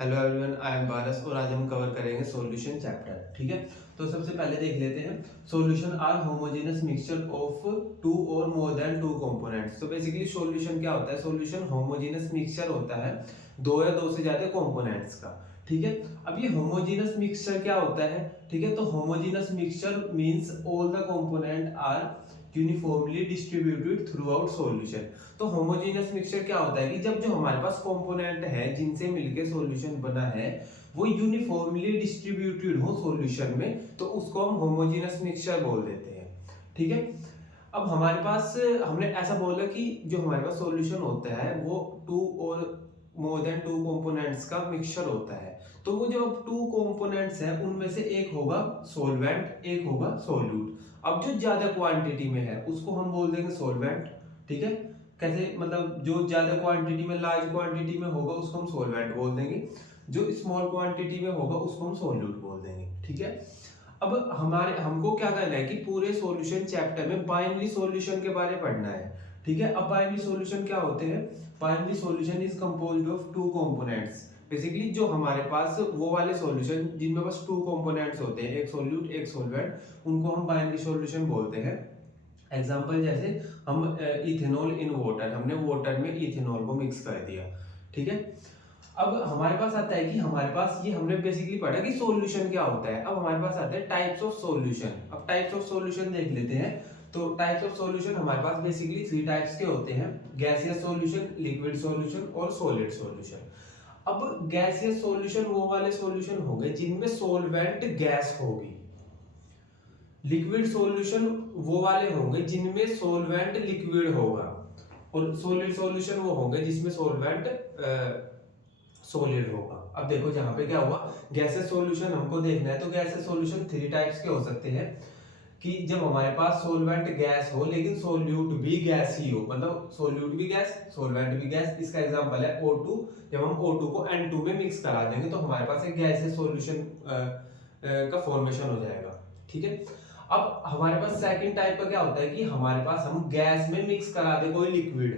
Hello everyone, I am पारस और आज हम कवर करेंगे सॉल्यूशन चैप्टर। ठीक है, तो सबसे पहले देख लेते हैं solution are homogenous mixture of two और मोर देन टू कंपोनेंट्स। तो बेसिकली सॉल्यूशन क्या होता है? सॉल्यूशन होमोजेनस मिक्सचर होता है दो या दो से ज्यादा कंपोनेंट्स का। ठीक है, अब ये होमोजेनस मिक्सचर क्या होता है? ठीक है, तो homogenous mixture means all the component are uniformly distributed throughout solution. तो होमोजेनियस मिक्सचर क्या होता है कि जब जो हमारे पास कंपोनेंट है जिनसे मिलके सॉल्यूशन बना है वो यूनिफॉर्मली डिस्ट्रीब्यूटेड हो सॉल्यूशन में, तो उसको हम होमोजेनियस मिक्सचर बोल देते हैं। ठीक है, अब हमारे पास हमने ऐसा बोला कि जो हमारे पास सॉल्यूशन होता है वो टू और मोर देन टू कंपोनेंट्स का मिक्सचर होता है। तो वो जो टू कंपोनेंट्स हैं उनमें से एक होगा सॉल्वेंट, एक होगा सॉल्यूट। अब जो ज्यादा क्वांटिटी में है उसको हम बोल देंगे सॉल्वेंट। ठीक है, कैसे? मतलब जो ज्यादा क्वांटिटी में, लार्ज क्वांटिटी में होगा उसको हम सॉल्वेंट बोल देंगे, जो स्मॉल क्वांटिटी में होगा उसको हम सॉल्यूट बोल देंगे। ठीक है, अब हमको क्या करना है कि पूरे सॉल्यूशन चैप्टर में बाइनरी सॉल्यूशन के बारे में पढ़ना है। ठीक है, अब बाइनरी सॉल्यूशन क्या होते हैं? Binary solution is composed of two components. Basically जो हमारे पास वो वाले सॉल्यूशन जिनमें बस टू कंपोनेंट्स होते हैं, एक सॉल्यूट एक सॉल्वेंट, उनको हम बाइनरी सॉल्यूशन बोलते हैं। एग्जाम्पल जैसे हम इथेनॉल इन वाटर, हमने वाटर में इथेनॉल को मिक्स कर दिया। ठीक है, अब हमारे पास आता है कि हमारे पास ये हमने बेसिकली पढ़ा कि सॉल्यूशन क्या होता है। अब हमारे पास आता है टाइप्स ऑफ सॉल्यूशन। अब टाइप्स ऑफ सॉल्यूशन देख लेते हैं। तो टाइप्स ऑफ सॉल्यूशन हमारे पास बेसिकली थ्री टाइप्स के होते हैं: गैसियस सॉल्यूशन, लिक्विड सॉल्यूशन और सॉलिड सॉल्यूशन। अब गैसियस सॉल्यूशन वो वाले सॉल्यूशन होंगे जिनमें सॉल्वेंट गैस होगी। लिक्विड सॉल्यूशन वो वाले होंगे जिनमें सॉल्वेंट लिक्विड होगा। और सॉलिड सॉल्यूशन वो होंगे जिसमें सॉल्वेंट सॉलिड होगा। अब देखो जहां पे क्या हुआ, गैसेस सॉल्यूशन हमको देखना है तो गैसेस सॉल्यूशन थ्री टाइप्स के हो सकते हैं कि जब हमारे पास सॉल्वेंट गैस हो लेकिन सोल्यूट भी गैस ही हो, मतलब सोल्यूट भी गैस सॉल्वेंट भी गैस। इसका एग्जांपल है O2। जब हम O2 को N2 में मिक्स करा देंगे तो हमारे पास एक गैसेस सॉल्यूशन का फॉर्मेशन हो जाएगा। ठीक है, अब हमारे पास सेकंड टाइप का क्या होता है कि हमारे पास हम गैस में मिक्स करा दे कोई लिक्विड,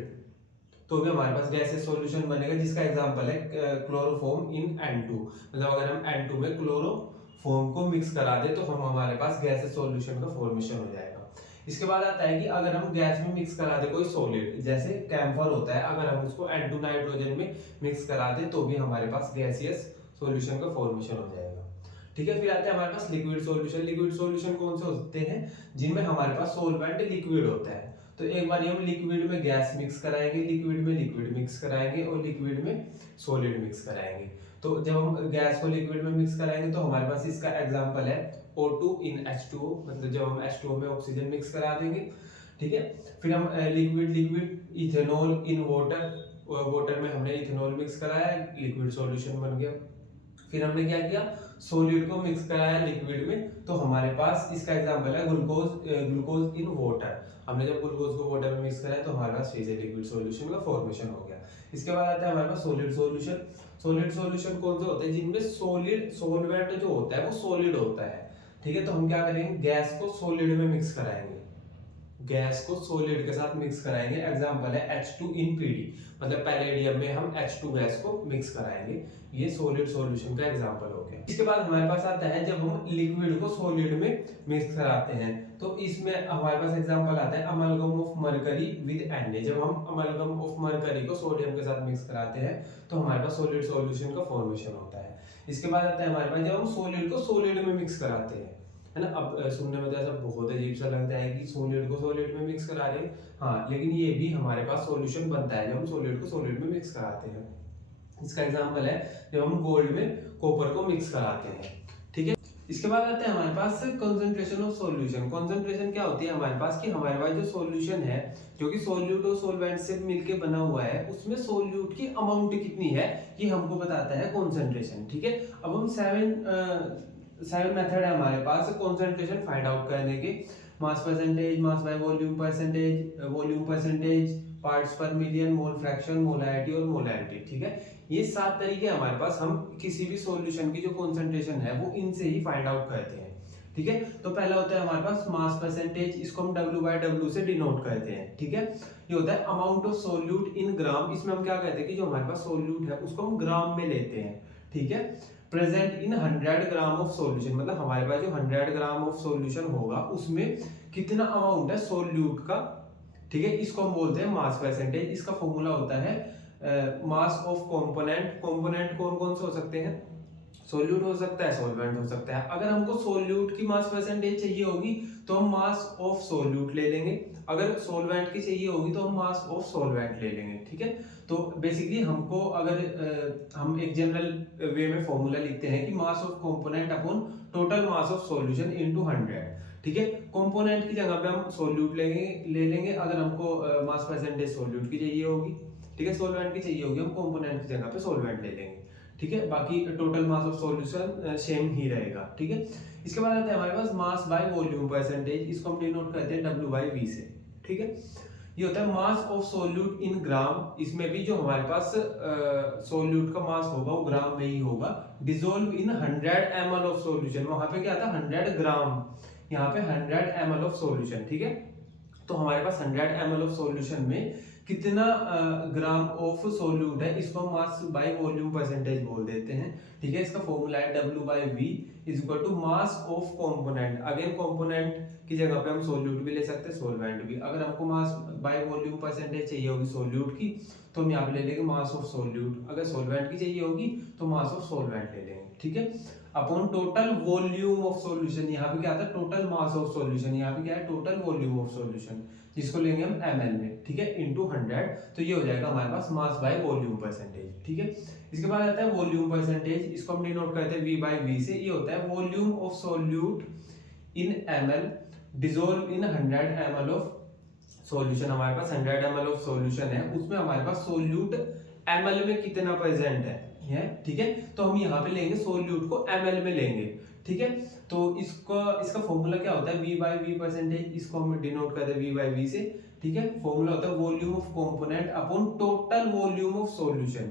तो भी हमारे पास गैसेस सॉल्यूशन बनेगा, जिसका एग्जांपल है क्लोरोफॉर्म इन N2। मतलब अगर हम N2 में क्लोरोफॉर्म को मिक्स करा दे तो हम हमारे पास गैसेस सॉल्यूशन का फॉर्मेशन हो जाएगा। इसके बाद आता है कि अगर हम गैस में मिक्स करा दे कोई सॉलिड, जैसे कैम्फर होता है, अगर हम उसको N2 नाइट्रोजन में मिक्स करा दे तो भी हमारे पास गैसियस सॉल्यूशन का फॉर्मेशन हो जाएगा। ठीक है, फिर आते हैं हमारे पास लिक्विड सॉल्यूशन। लिक्विड सॉल्यूशन कौन से होते हैं? जिनमें हमारे पास सॉल्वेंट लिक्विड होता है। तो एक बार हम लिक्विड में गैस मिक्स कराएंगे, लिक्विड में लिक्विड मिक्स कराएंगे और लिक्विड में सॉलिड मिक्स कराएंगे। तो जब हम गैस को लिक्विड में मिक्स कराएंगे तो हमारे पास इसका एग्जांपल है O2 इन H2O। मतलब जब हम H2O में ऑक्सीजन मिक्स करा देंगे। ठीक है, फिर हम liquid liquid ethanol in water, water में हमने इथेनॉल मिक्स कराया, लिक्विड सॉल्यूशन बन गया। फिर हमने क्या किया, सॉलिड को मिक्स कराया लिक्विड में, तो हमारे पास इसका एग्जांपल है ग्लूकोज इन वाटर। हमने जब ग्लूकोज को वाटर में मिक्स कराया तो हमारे पास फिर से लिक्विड सॉल्यूशन का फॉर्मेशन हो गया। इसके बाद आता है हमारे पास सॉलिड सॉल्यूशन। सॉलिड सॉल्यूशन कौन से होते हैं? जिनमें सॉलिड सॉल्वेंट जो होता है वो सॉलिड होता है। ठीक है, तो हम क्या करेंगे, गैस को सॉलिड में मिक्स कराएंगे, गैस को सॉलिड के साथ मिक्स कराएंगे। एग्जांपल है H2 इन PD, मतलब पैलेडियम में हम H2 गैस को मिक्स कराएंगे। ये सॉलिड सॉल्यूशन का एग्जांपल हो गया। इसके बाद हमारे पास आता है जब हम लिक्विड को सॉलिड में मिक्स कराते हैं, तो इसमें हमारे पास एग्जांपल आता है amalgam of mercury with Na। जब हम अमलगम ऑफ मरकरी को सोडियम के साथ मिक्स कराते हैं तो हमारे पास सॉलिड सॉल्यूशन का फॉर्मेशन होता है। इसके बाद आता है हमारे पास जब हम सॉलिड को सॉलिड में मिक्स कराते हैं, है ना। अब सुनने में तो ऐसा बहुत अजीब सा लगता है कि सॉलिड को सॉलिड में मिक्स करा रहे हैं, हाँ, लेकिन ये भी हमारे पास सॉल्यूशन बनता है जब हम सॉलिड को सॉलिड में मिक्स कराते हैं। इसका एग्जांपल है जब हम गोल्ड में कॉपर को मिक्स कराते हैं। ठीक है, इसके बाद आता है हमारे पास कंसंट्रेशन ऑफ सॉल्यूशन। कंसंट्रेशन क्या होती है हमारे पास कि हमारे पास जो सॉल्यूशन है जो कि सॉल्यूट और सॉल्वेंट से मिलके बना हुआ है, उसमें सॉल्यूट की अमाउंट कितनी है ये हमको बताता है कंसंट्रेशन। ठीक है, अब हम सेवन मेथड है हमारे पास कंसंट्रेशन फाइंड आउट करने के: mass percentage, mass by volume percentage, volume percentage, parts पर मिलियन, मोल फ्रैक्शन, मोलैरिटी और मोलैरिटी। ठीक है, ये 7 तरीके हमारे पास, हम किसी भी सॉल्यूशन की जो कंसंट्रेशन है वो इनसे ही फाइंड आउट करते हैं। ठीक है, तो पहला होता है हमारे पास मास परसेंटेज, इसको हम W/W से डिनोट करते हैं। ठीक है, ये होता है अमाउंट ऑफ सोल्यूट इन ग्राम। इसमें हम क्या कहते हैं कि जो हमारे पास सोल्यूट है उसको हम ग्राम में लेते हैं। ठीक है, present in 100 gram of solution, मतलब हमारे पास जो 100 ग्राम ऑफ सॉल्यूशन होगा उसमें कितना अमाउंट है सोल्यूट का, ठीक है, इसको हम बोलते हैं मास परसेंटेज। इसका फॉर्मूला होता है मास ऑफ कंपोनेंट। कंपोनेंट कौन कौन से हो सकते हैं, सोल्यूट हो सकता है, सॉल्वेंट हो सकता है। अगर हमको सोल्यूट की मास परसेंटेज चाहिए होगी तो हम मास ऑफ सोल्यूट ले लेंगे, अगर सॉल्वेंट की चाहिए होगी तो हम मास ऑफ सॉल्वेंट ले लेंगे, ठीक है। तो बेसिकली हमको अगर हम एक जनरल वे में फॉर्मूला लिखते हैं कि मास of component upon total mass of solution into 100, ठीक है। कंपोनेंट की जगह पे हम सोल्यूट ले लेंगे अगर हमको मास परसेंटेज सोल्यूट की चाहिए होगी, ठीक है। सॉल्वेंट की चाहिए होगी हम कंपोनेंट की जगह पे सॉल्वेंट ले लेंगे, ठीक है। बाकी total mass of solution same ही रहेगा, ठीक है। इसके बाद आता है हमारे पास मास बाय वॉल्यूम परसेंटेज, इसको हम डिनोट करते हैं W/V से, ठीक है। ये होता है मास ऑफ सोल्यूट इन ग्राम। इसमें भी जो हमारे पास सोल्यूट का मास होगा वो ग्राम में ही होगा। Dissolve in 100 ml of solution, वहां पे क्या था 100 ग्राम, यहाँ पे 100 ml ऑफ सॉल्यूशन, ठीक है। तो हमारे पास 100 ml ऑफ सॉल्यूशन में कितना ग्राम ऑफ सोल्यूट है, इसको हम मास बाय वॉल्यूम परसेंटेज बोल देते हैं, ठीक है। इसका फॉर्मूला है W/V is equal to mass of component. Again component की जगह पे हम सोल्यूट भी ले सकते हैं, सॉल्वेंट भी। अगर हमको मास बाय वॉल्यूम परसेंटेज चाहिए होगी सोल्यूट की तो हम यहाँ पे ले लेंगे मास ऑफ सोल्यूट, अगर सॉल्वेंट की चाहिए होगी तो मास ऑफ सॉल्वेंट ले लेंगे, ठीक है। Upon total volume of solution, यहाँ पे क्या आता है टोटल मास ऑफ सॉल्यूशन, यहाँ पे क्या है टोटल वॉल्यूम ऑफ सॉल्यूशन, जिसको लेंगे हम ml में, ठीक है, इनटू 100। तो ये हो जाएगा हमारे पास मास बाय वॉल्यूम परसेंटेज, ठीक है। इसके बाद आता है वॉल्यूम परसेंटेज, इसको हम डिनोट करते हैं V/V से। ये होता है volume of solute in ml dissolve in 100 ml of solution. हमारे पास 100 ml ऑफ सॉल्यूशन है, उसमें हमारे पास सोल्यूट ml में कितना प्रेजेंट है, ठीक है। तो हम यहाँ पे लेंगे सोल्यूट को ml में लेंगे, ठीक है। तो इसका फॉर्मूला क्या होता है V/V परसेंटेज, इसको हम डिनोट करते हैं V/V से, ठीक है। फॉर्मूला होता है volume of component upon total volume of solution,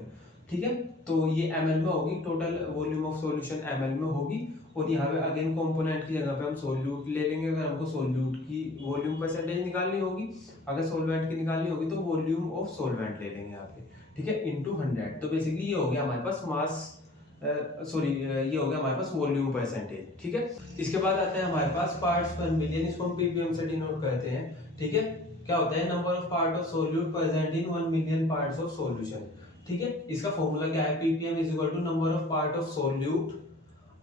ठीक है। तो ये ml में होगी, total volume of solution ml में होगी, और यहाँ पे अगेन कंपोनेंट की जगह पे हम सोल्यूट ले लेंगे अगर हमको सोल्यूट की वॉल्यूम परसेंटेज निकालनी होगी। अगर सॉल्वेंट की निकालनी होगी तो वॉल्यूम ऑफ सॉल्वेंट ले लेंगे यहाँ पे, ठीक है, इनटू 100। तो बेसिकली ये हो गया हमारे पास ये हो गया हमारे पास वॉल्यूम परसेंटेज, ठीक है। इसके बाद आता है हमारे पास पार्ट्स पर मिलियन, इसको हम ppm से डिनोट करते हैं, ठीक है। क्या होता है number of part of solute present in 1 million parts of solution, ठीक है। इसका फॉर्मूला क्या है ppm is equal to number of part of solute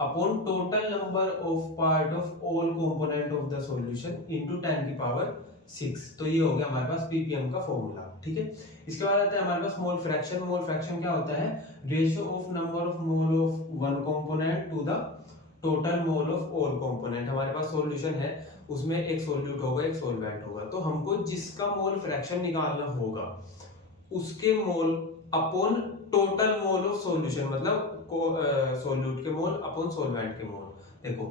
upon total number of part of all component of the solution into 10 की power 6। तो ये हो गया हमारे पास ppm का फॉर्मूला, ठीक है। इसके बाद आता है हमारे पास मोल फ्रैक्शन। मोल फ्रैक्शन क्या होता है ratio of number of mole of one component to the total mole of all component. हमारे पास सॉल्यूशन है, उसमें एक सोल्यूट होगा एक सॉल्वेंट होगा, तो हमको जिसका मोल फ्रैक्शन निकालना होगा उसके mole upon total mole of solution, मतलब सोल्यूट के मोल अपॉन सॉल्वेंट के मोल। देखो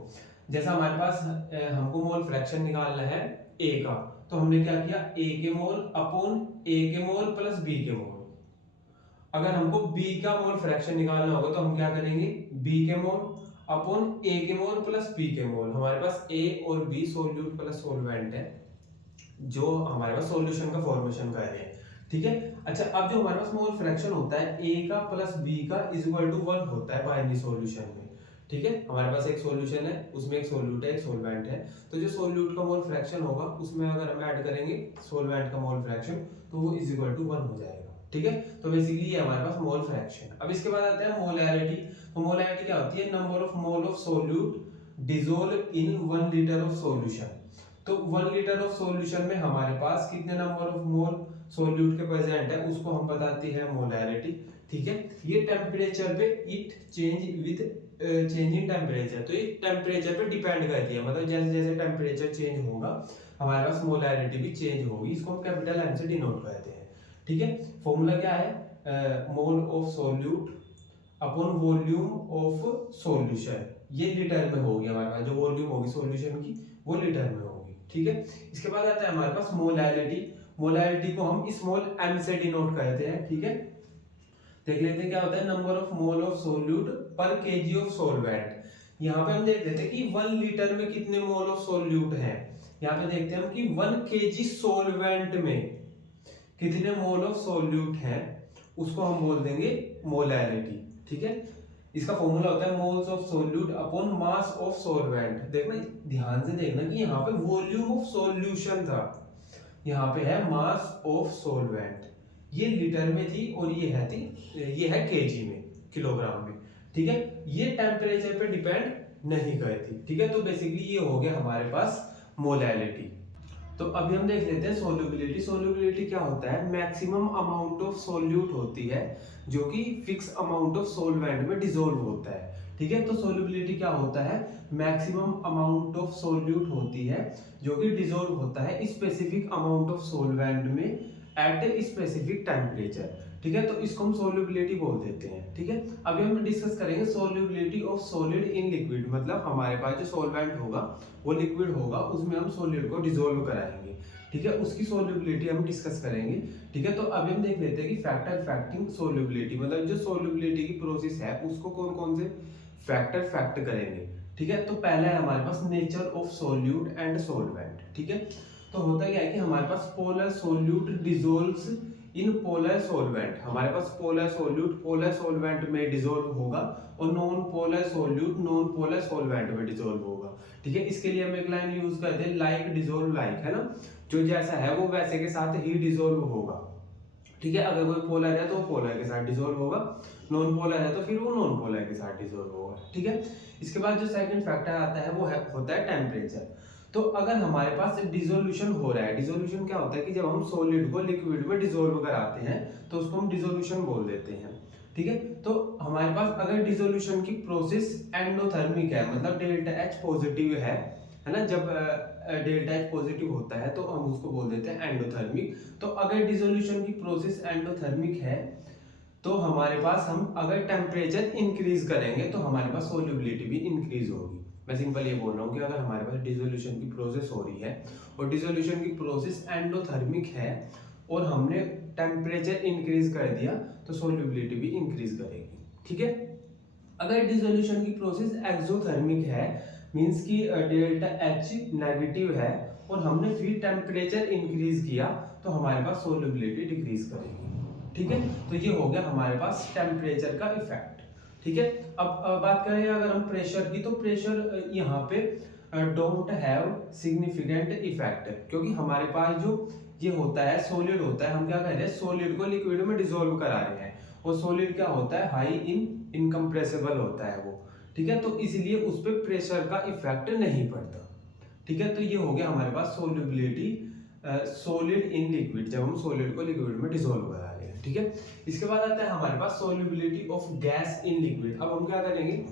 जैसा हमारे पास हमको मोल फ्रैक्शन निकालना है A का, तो हमने क्या किया A के मोल अपॉन A के मोल प्लस B के मोल। अगर हमको B का मोल फ्रैक्शन निकालना होगा तो हम क्या करेंगे B के मोल अपॉन A के मोल प्लस B के मोल। हमारे पास A और B सोल्यूट प्लस सॉल्वेंट है जो हमारे पास सॉल्यूशन का फॉर्मेशन कर रहे हैं, ठीक है। अच्छा अब जो हमारे पास मोल फ्रैक्शन होता है A का प्लस B का इज इक्वल टू 1 होता है बाइनरी सॉल्यूशन में, ठीक है। हमारे पास एक सॉल्यूशन है, उसमें एक सोल्यूट है एक सॉल्वेंट है, तो जो सोल्यूट का मोल फ्रैक्शन होगा उसमें अगर हम ऐड करेंगे सॉल्वेंट का मोल फ्रैक्शन तो वो इज इक्वल टू 1 हो जाएगा, ठीक है। तो बेसिकली ये हमारे पास मोल फ्रैक्शन। अब इसके बाद आता है मोलैरिटी। तो मोलैरिटी क्या होती है number of mole of solute dissolve in 1 litre of solution. तो 1 लीटर ऑफ सॉल्यूशन में हमारे पास कितने नंबर ऑफ मोल सोल्यूट के प्रेजेंट है उसको हम बताते हैं मोलैरिटी, ठीक है। ये टेम्परेचर पे it change with change in temperature, तो ये टेम्परेचर पे डिपेंड करती है, मतलब जैसे जैसे टेम्परेचर चेंज होगा हमारे पास मोलैरिटी भी चेंज होगी। इसको हम कैपिटल M से डिनोट करते हैं, ठीक है। फॉर्मूला क्या है mole of solute upon volume of solution, ये लीटर में होगी। हमारे पास जो वॉल्यूम होगी सॉल्यूशन की वो लीटर में होगी, ठीक है। इसके बाद आता है हमारे पास मोलैरिटी। मोलैरिटी को हम स्मॉल m से डिनोट करते हैं, ठीक है। देख लेते हैं क्या होता है number of mole of solute पर केजी ऑफ सॉल्वेंट। यहाँ पे हम देख लेते हैं कि 1 लीटर में कितने मोल ऑफ सोल्यूट है। यहाँ पे देखते हैं हम कि 1 केजी सॉल्वेंट में कितने मोल ऑफ सोल्यूट है, उसको हम बोल देंगे मोलैरिटी, ठीक है। इसका फॉर्मूला होता है moles of solute upon mass of solvent. देखना ध्यान से देखना कि यहाँ पे वॉल्यूम ऑफ सॉल्यूशन था, यहाँ पे है मास ऑफ सॉल्वेंट, ये लीटर में थी और ये है केजी में, किलोग्राम में, ठीक है। ये टेम्परेचर पे डिपेंड नहीं करती, ठीक है। तो बेसिकली ये हो गया हमारे पास मोलैलिटी। तो अभी हम देख लेते हैं सोल्यूबिलिटी। सोल्यूबिलिटी क्या होता है, मैक्सिमम अमाउंट ऑफ सोल्यूट होती है जो कि फिक्स अमाउंट ऑफ सोलवेंट में डिसॉल्व होता है, ठीक है। तो सोल्यूबिलिटी क्या होता है, मैक्सिमम अमाउंट ऑफ सोल्यूट होती है जो कि डिसॉल्व होता है स्पेसिफिक अमाउंट ऑफ सोलवेंट में एट ए स्पेसिफिक टेम्परेचर, ठीक है। तो इसको हम सोल्यूबिलिटी बोल देते हैं, ठीक है। अभी हम डिस्कस करेंगे solubility of solid in liquid, मतलब हमारे पास जो सॉल्वेंट होगा वो लिक्विड होगा, उसमें हम सॉलिड को डिसॉल्व कराएंगे, ठीक है। उसकी सोल्यूबिलिटी हम डिस्कस करेंगे, ठीक है। तो अभी हम देख लेते हैं कि फैक्टर फैक्टिंग सोल्यूबिलिटी, मतलब जो सोल्यूबिलिटी की प्रोसेस है उसको कौन कौन से फैक्टर फैक्ट करेंगे, ठीक है। तो पहला है हमारे पास nature of solute and solvent, ठीक है। तो होता क्या है कि हमारे पास polar solute dissolves in polar solvent, हमारे पास पोलर सोल्यूट पोलर सॉल्वेंट में डिसॉल्व होगा और non polar solute non polar solvent में डिसॉल्व होगा, ठीक है। इसके लिए हम एक लाइन यूज करते हैं लाइक डिसॉल्व लाइक, है ना, जो जैसा है वो वैसे के साथ ही डिसॉल्व होगा, ठीक है। अगर कोई पोलर है तो पोलर के साथ डिसॉल्व होगा, नॉन पोलर है तो फिर वो नॉन पोलर के साथ डिसॉल्व होगा, ठीक है। इसके बाद जो सेकंड फैक्टर आता है वो होता है टेम्परेचर। तो अगर हमारे पास डिसोल्यूशन हो रहा है, डिसोल्यूशन क्या होता है कि जब हम सॉलिड को लिक्विड में डिसॉल्व कराते हैं तो उसको हम डिसोल्यूशन बोल देते हैं, ठीक है। तो हमारे पास अगर डिसोल्यूशन की प्रोसेस एंडोथर्मिक है, मतलब डेल्टा एच पॉजिटिव है ना, जब डेल्टा एच पॉजिटिव होता है तो हम उसको बोल देते हैं एंडोथर्मिक। तो अगर डिसोल्यूशन की प्रोसेस एंडोथर्मिक है तो हमारे पास हम अगर टेम्परेचर इंक्रीज करेंगे तो हमारे पास सोल्यूबिलिटी भी इंक्रीज होगी। मैं सिंपल ये बोल रहा हूँ कि अगर हमारे पास डिसोल्यूशन की प्रोसेस हो रही है और डिसोल्यूशन की प्रोसेस एंडोथर्मिक है और हमने टेम्परेचर इंक्रीज कर दिया तो सोल्यूबिलिटी भी इंक्रीज करेगी, ठीक है। अगर डिसोल्यूशन की प्रोसेस एक्सोथर्मिक है, मींस कि डेल्टा एच नेगेटिव है और हमने फिर टेम्परेचर इंक्रीज किया तो हमारे पास सोल्यूबिलिटी डिक्रीज करेगी, ठीक है। तो ये हो गया हमारे पास टेम्परेचर का इफेक्ट, ठीक है। अब बात करें अगर हम प्रेशर की, तो प्रेशर यहाँ पे डोंट हैव सिग्निफिकेंट इफेक्ट, क्योंकि हमारे पास जो ये होता है सॉलिड होता है, हम क्या कर रहे हैं सॉलिड को लिक्विड में डिसॉल्व करा रहे हैं और सॉलिड क्या होता है हाई इनकम्प्रेसिबल होता है वो, ठीक है। तो इसलिए उस पर प्रेशर का इफेक्ट नहीं पड़ता, ठीक है। तो ये हो गया हमारे पास सोल्यूबिलिटी सॉलिड इन लिक्विड, जब हम सॉलिड को लिक्विड में डिसॉल्व करा रहे हैं, ठीक है। इसके बाद आता है हमारे पास solubility of gas in liquid. अब हम क्या करेंगे,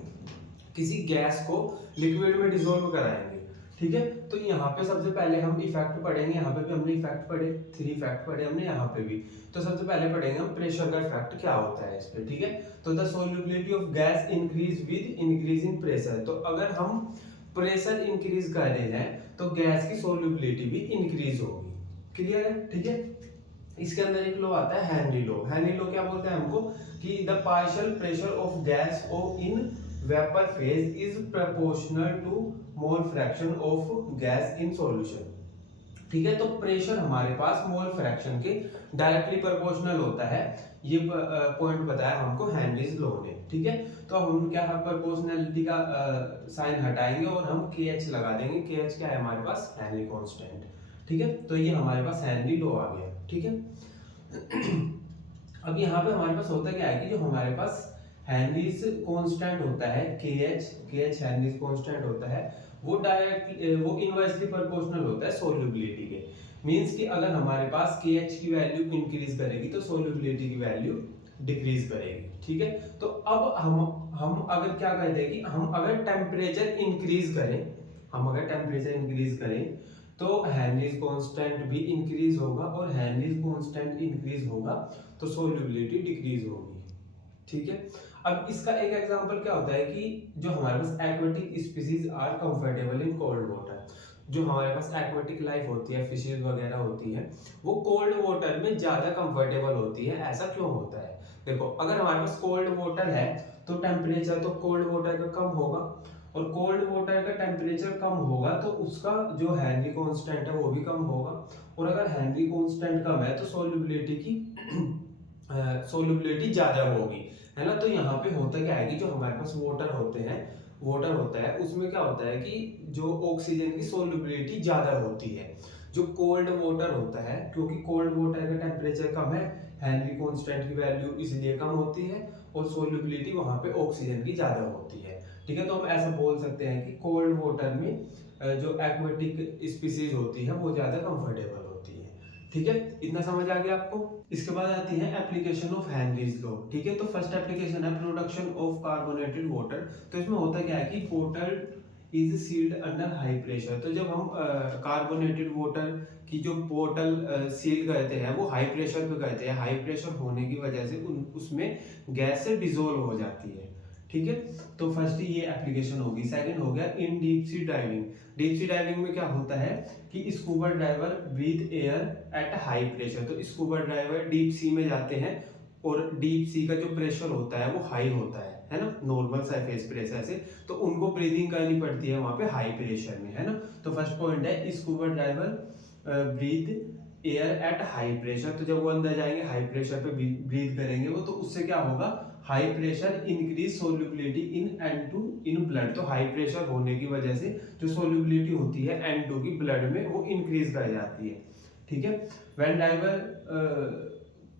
किसी गैस को लिक्विड में डिसॉल्व कराएंगे, ठीक है। तो यहाँ पे सबसे पहले हम इफेक्ट पढ़ेंगे, यहाँ पे भी हमने इफेक्ट पढ़े, 3 इफेक्ट पढ़े हमने यहाँ पे भी। तो सबसे पहले पढ़ेंगे हम प्रेशर का इफेक्ट क्या होता है इस पे, ठीक है। तो the solubility of gas increase with increase in pressure. तो अगर हम प्रेशर इंक्रीज कर रहे हैं तो गैस की सोल्यूबिलिटी भी इंक्रीज होगी, क्लियर है, ठीक है। इसके अंदर एक लॉ आता है हेनरी लॉ। हेनरी लॉ क्या बोलते हैं हमको कि the partial pressure of gas O in vapour phase is proportional to mole fraction of gas in solution, ठीक है। तो प्रेशर हमारे पास मोल फ्रैक्शन के डायरेक्टली प्रोपोर्शनल होता है, ये पॉइंट बताया हमको हेनरीज लॉ ने, ठीक है। तो हम क्या है प्रोपोर्शनलिटी का साइन हटाएंगे और हम KH लगा देंगे। KH क्या है हमारे पास हेनरी कांस्टेंट, ठीक है। तो ये हमारे पास हेनरी लॉ आ गया, ठीक है। अब यहाँ पे हमारे पास होता क्या है कि जो हमारे पास हेनरीज कांस्टेंट होता है KH हेनरीज कांस्टेंट होता है, वो डायरेक्टली वो इनवर्सली प्रोपोर्शनल होता है सोल्यूबिलिटी के। मींस कि अगर हमारे पास KH की वैल्यू इंक्रीज करेगी तो सोल्यूबिलिटी की वैल्यू डिक्रीज करेगी, ठीक है। तो अब हम अगर क्या कहते हैं कि हम अगर टेम्परेचर इंक्रीज करें तो हेनरीज कांस्टेंट भी इंक्रीज होगा और हेनरीज कांस्टेंट इंक्रीज होगा तो सोल्यूबिलिटी डिक्रीज होगी, ठीक है। अब इसका एक एग्जांपल क्या होता है कि जो हमारे पास aquatic species are comfortable in cold water, जो हमारे पास एक्वेटिक लाइफ होती है, फिशेज वगैरह होती है, वो कोल्ड वाटर में ज्यादा कंफर्टेबल होती है। ऐसा क्यों होता है, देखो अगर हमारे पास कोल्ड वाटर है तो टेम्परेचर तो कोल्ड वाटर का कम होगा और कोल्ड वाटर का टेम्परेचर कम होगा तो उसका जो हेनरी कांस्टेंट है वो भी कम होगा, और अगर हेनरी कांस्टेंट कम है तो सोल्यूबिलिटी ज्यादा होगी। है ना। तो यहाँ पे होता क्या है कि जो हमारे पास वाटर होता है उसमें क्या होता है कि जो ऑक्सीजन की सोल्युबिलिटी ज्यादा होती है। जो कोल्ड वाटर होता है, क्योंकि कोल्ड वाटर का टेम्परेचर कम है, हेनरी कांस्टेंट की वैल्यू इसलिए कम होती है और सोल्युबिलिटी वहां पे ऑक्सीजन की ज्यादा होती है। ठीक है, तो हम ऐसा बोल सकते हैं कि कोल्ड वाटर में जो एक्वेटिक स्पीसीज होती है वो ज्यादा कंफर्टेबल होती है। ठीक है, इतना समझ आ गया आपको। इसके बाद आती है एप्लीकेशन ऑफ हेनरीज लॉ। ठीक है, तो फर्स्ट एप्लीकेशन है प्रोडक्शन ऑफ कार्बोनेटेड वाटर। तो इसमें होता क्या है कि water is sealed under high pressure. तो जब हम कार्बोनेटेड वाटर की जो बोतल सील करते हैं वो हाई प्रेशर पे करते हैं। हाई प्रेशर होने की वजह से उसमें गैस से डिजोल्व हो जाती है। ठीक है, तो फर्स्ट ये एप्लीकेशन होगी। सेकंड हो गया in deep sea diving. Deep sea diving में क्या होता है कि scuba diver breathe air at high pressure. तो स्कूबा डाइवर डीप सी में जाते हैं और डीप सी का जो प्रेशर होता है वो हाई होता है ना, नॉर्मल सरफेस प्रेशर से। तो उनको ब्रीदिंग करनी पड़ती है वहां पे हाई प्रेशर में, है ना। तो फर्स्ट पॉइंट है scuba diver breathe air at high pressure. तो जब वो अंदर जाएंगे हाई प्रेशर पे ब्रीथ करेंगे वो, तो उससे क्या होगा, high pressure increase solubility in N2 in blood. तो हाई प्रेशर होने की वजह से जो सोल्युबिलिटी होती है N2 की ब्लड में वो इंक्रीज कर जाती है। ठीक है, when diver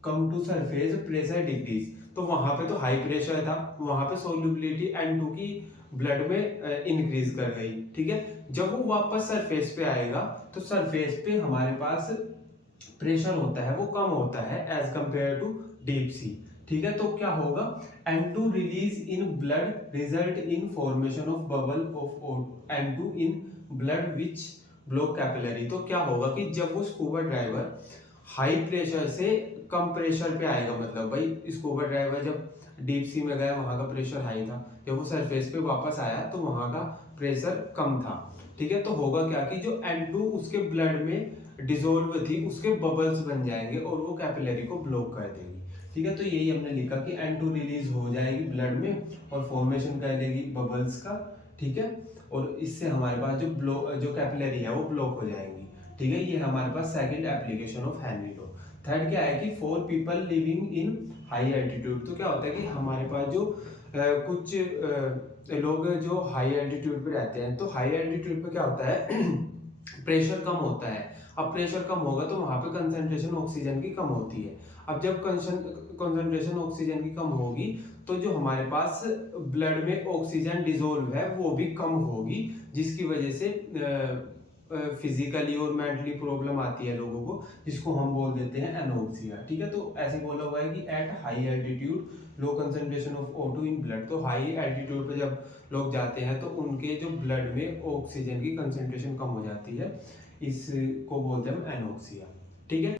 come to surface pressure decrease. तो वहां पे तो हाई प्रेशर था, वहां पे सोल्युबिलिटी N2 की ब्लड में इंक्रीज कर गई। ठीक है, जब वो वापस सरफेस पे आएगा तो सरफेस पे हमारे पास प्रेशर होता है वो कम होता है as compare to deep sea. ठीक है, तो क्या होगा, N2 release in blood result in formation of bubble of N2 in blood which block capillary. तो क्या होगा कि जब वो स्कूबा ड्राइवर हाई प्रेशर से कम प्रेशर पे आएगा, मतलब भाई स्कूबा ड्राइवर जब डीप सी में गया वहां का प्रेशर हाई था, जब वो सरफेस पे वापस आया तो वहां का प्रेशर कम था। ठीक है, तो होगा क्या कि जो N2 उसके ब्लड में डिसॉल्व थी उसके बबल्स बन जाएंगे और वो कैपिलरी को ब्लॉक कर देगी। ठीक है, तो यही हमने लिखा कि N2 रिलीज हो जाएगी ब्लड में और फॉर्मेशन कर देगी बबल्स का। ठीक है, और इससे हमारे पास जो कैपिलरी है वो ब्लॉक हो जाएंगी। ठीक है, ये हमारे पास second application of Henry law. Third क्या है कि for people living in high altitude. तो क्या होता है कि हमारे पास जो कुछ लोग जो हाई एल्टीट्यूड पे रहते हैं, तो हाई एल्टीट्यूड पे क्या होता है प्रेशर कम होता है। अब प्रेशर कम होगा तो वहां पे कंसंट्रेशन ऑक्सीजन की कम होती है। अब जब कंसंट्रेशन ऑक्सीजन की कम होगी तो जो हमारे पास ब्लड में ऑक्सीजन डिसॉल्व है वो भी कम होगी, जिसकी वजह से फिजिकली और मेंटली प्रॉब्लम आती है लोगों को, जिसको हम बोल देते हैं एनोक्सिया। ठीक है, तो ऐसे बोला हुआ है कि at high altitude low concentration of O2 in blood. तो हाई एल्टीट्यूड पे जब लोग जाते हैं तो उनके जो ब्लड में ऑक्सीजन की कंसंट्रेशन कम हो जाती है, इसको बोलते हैं हम एनोक्सिया। ठीक है,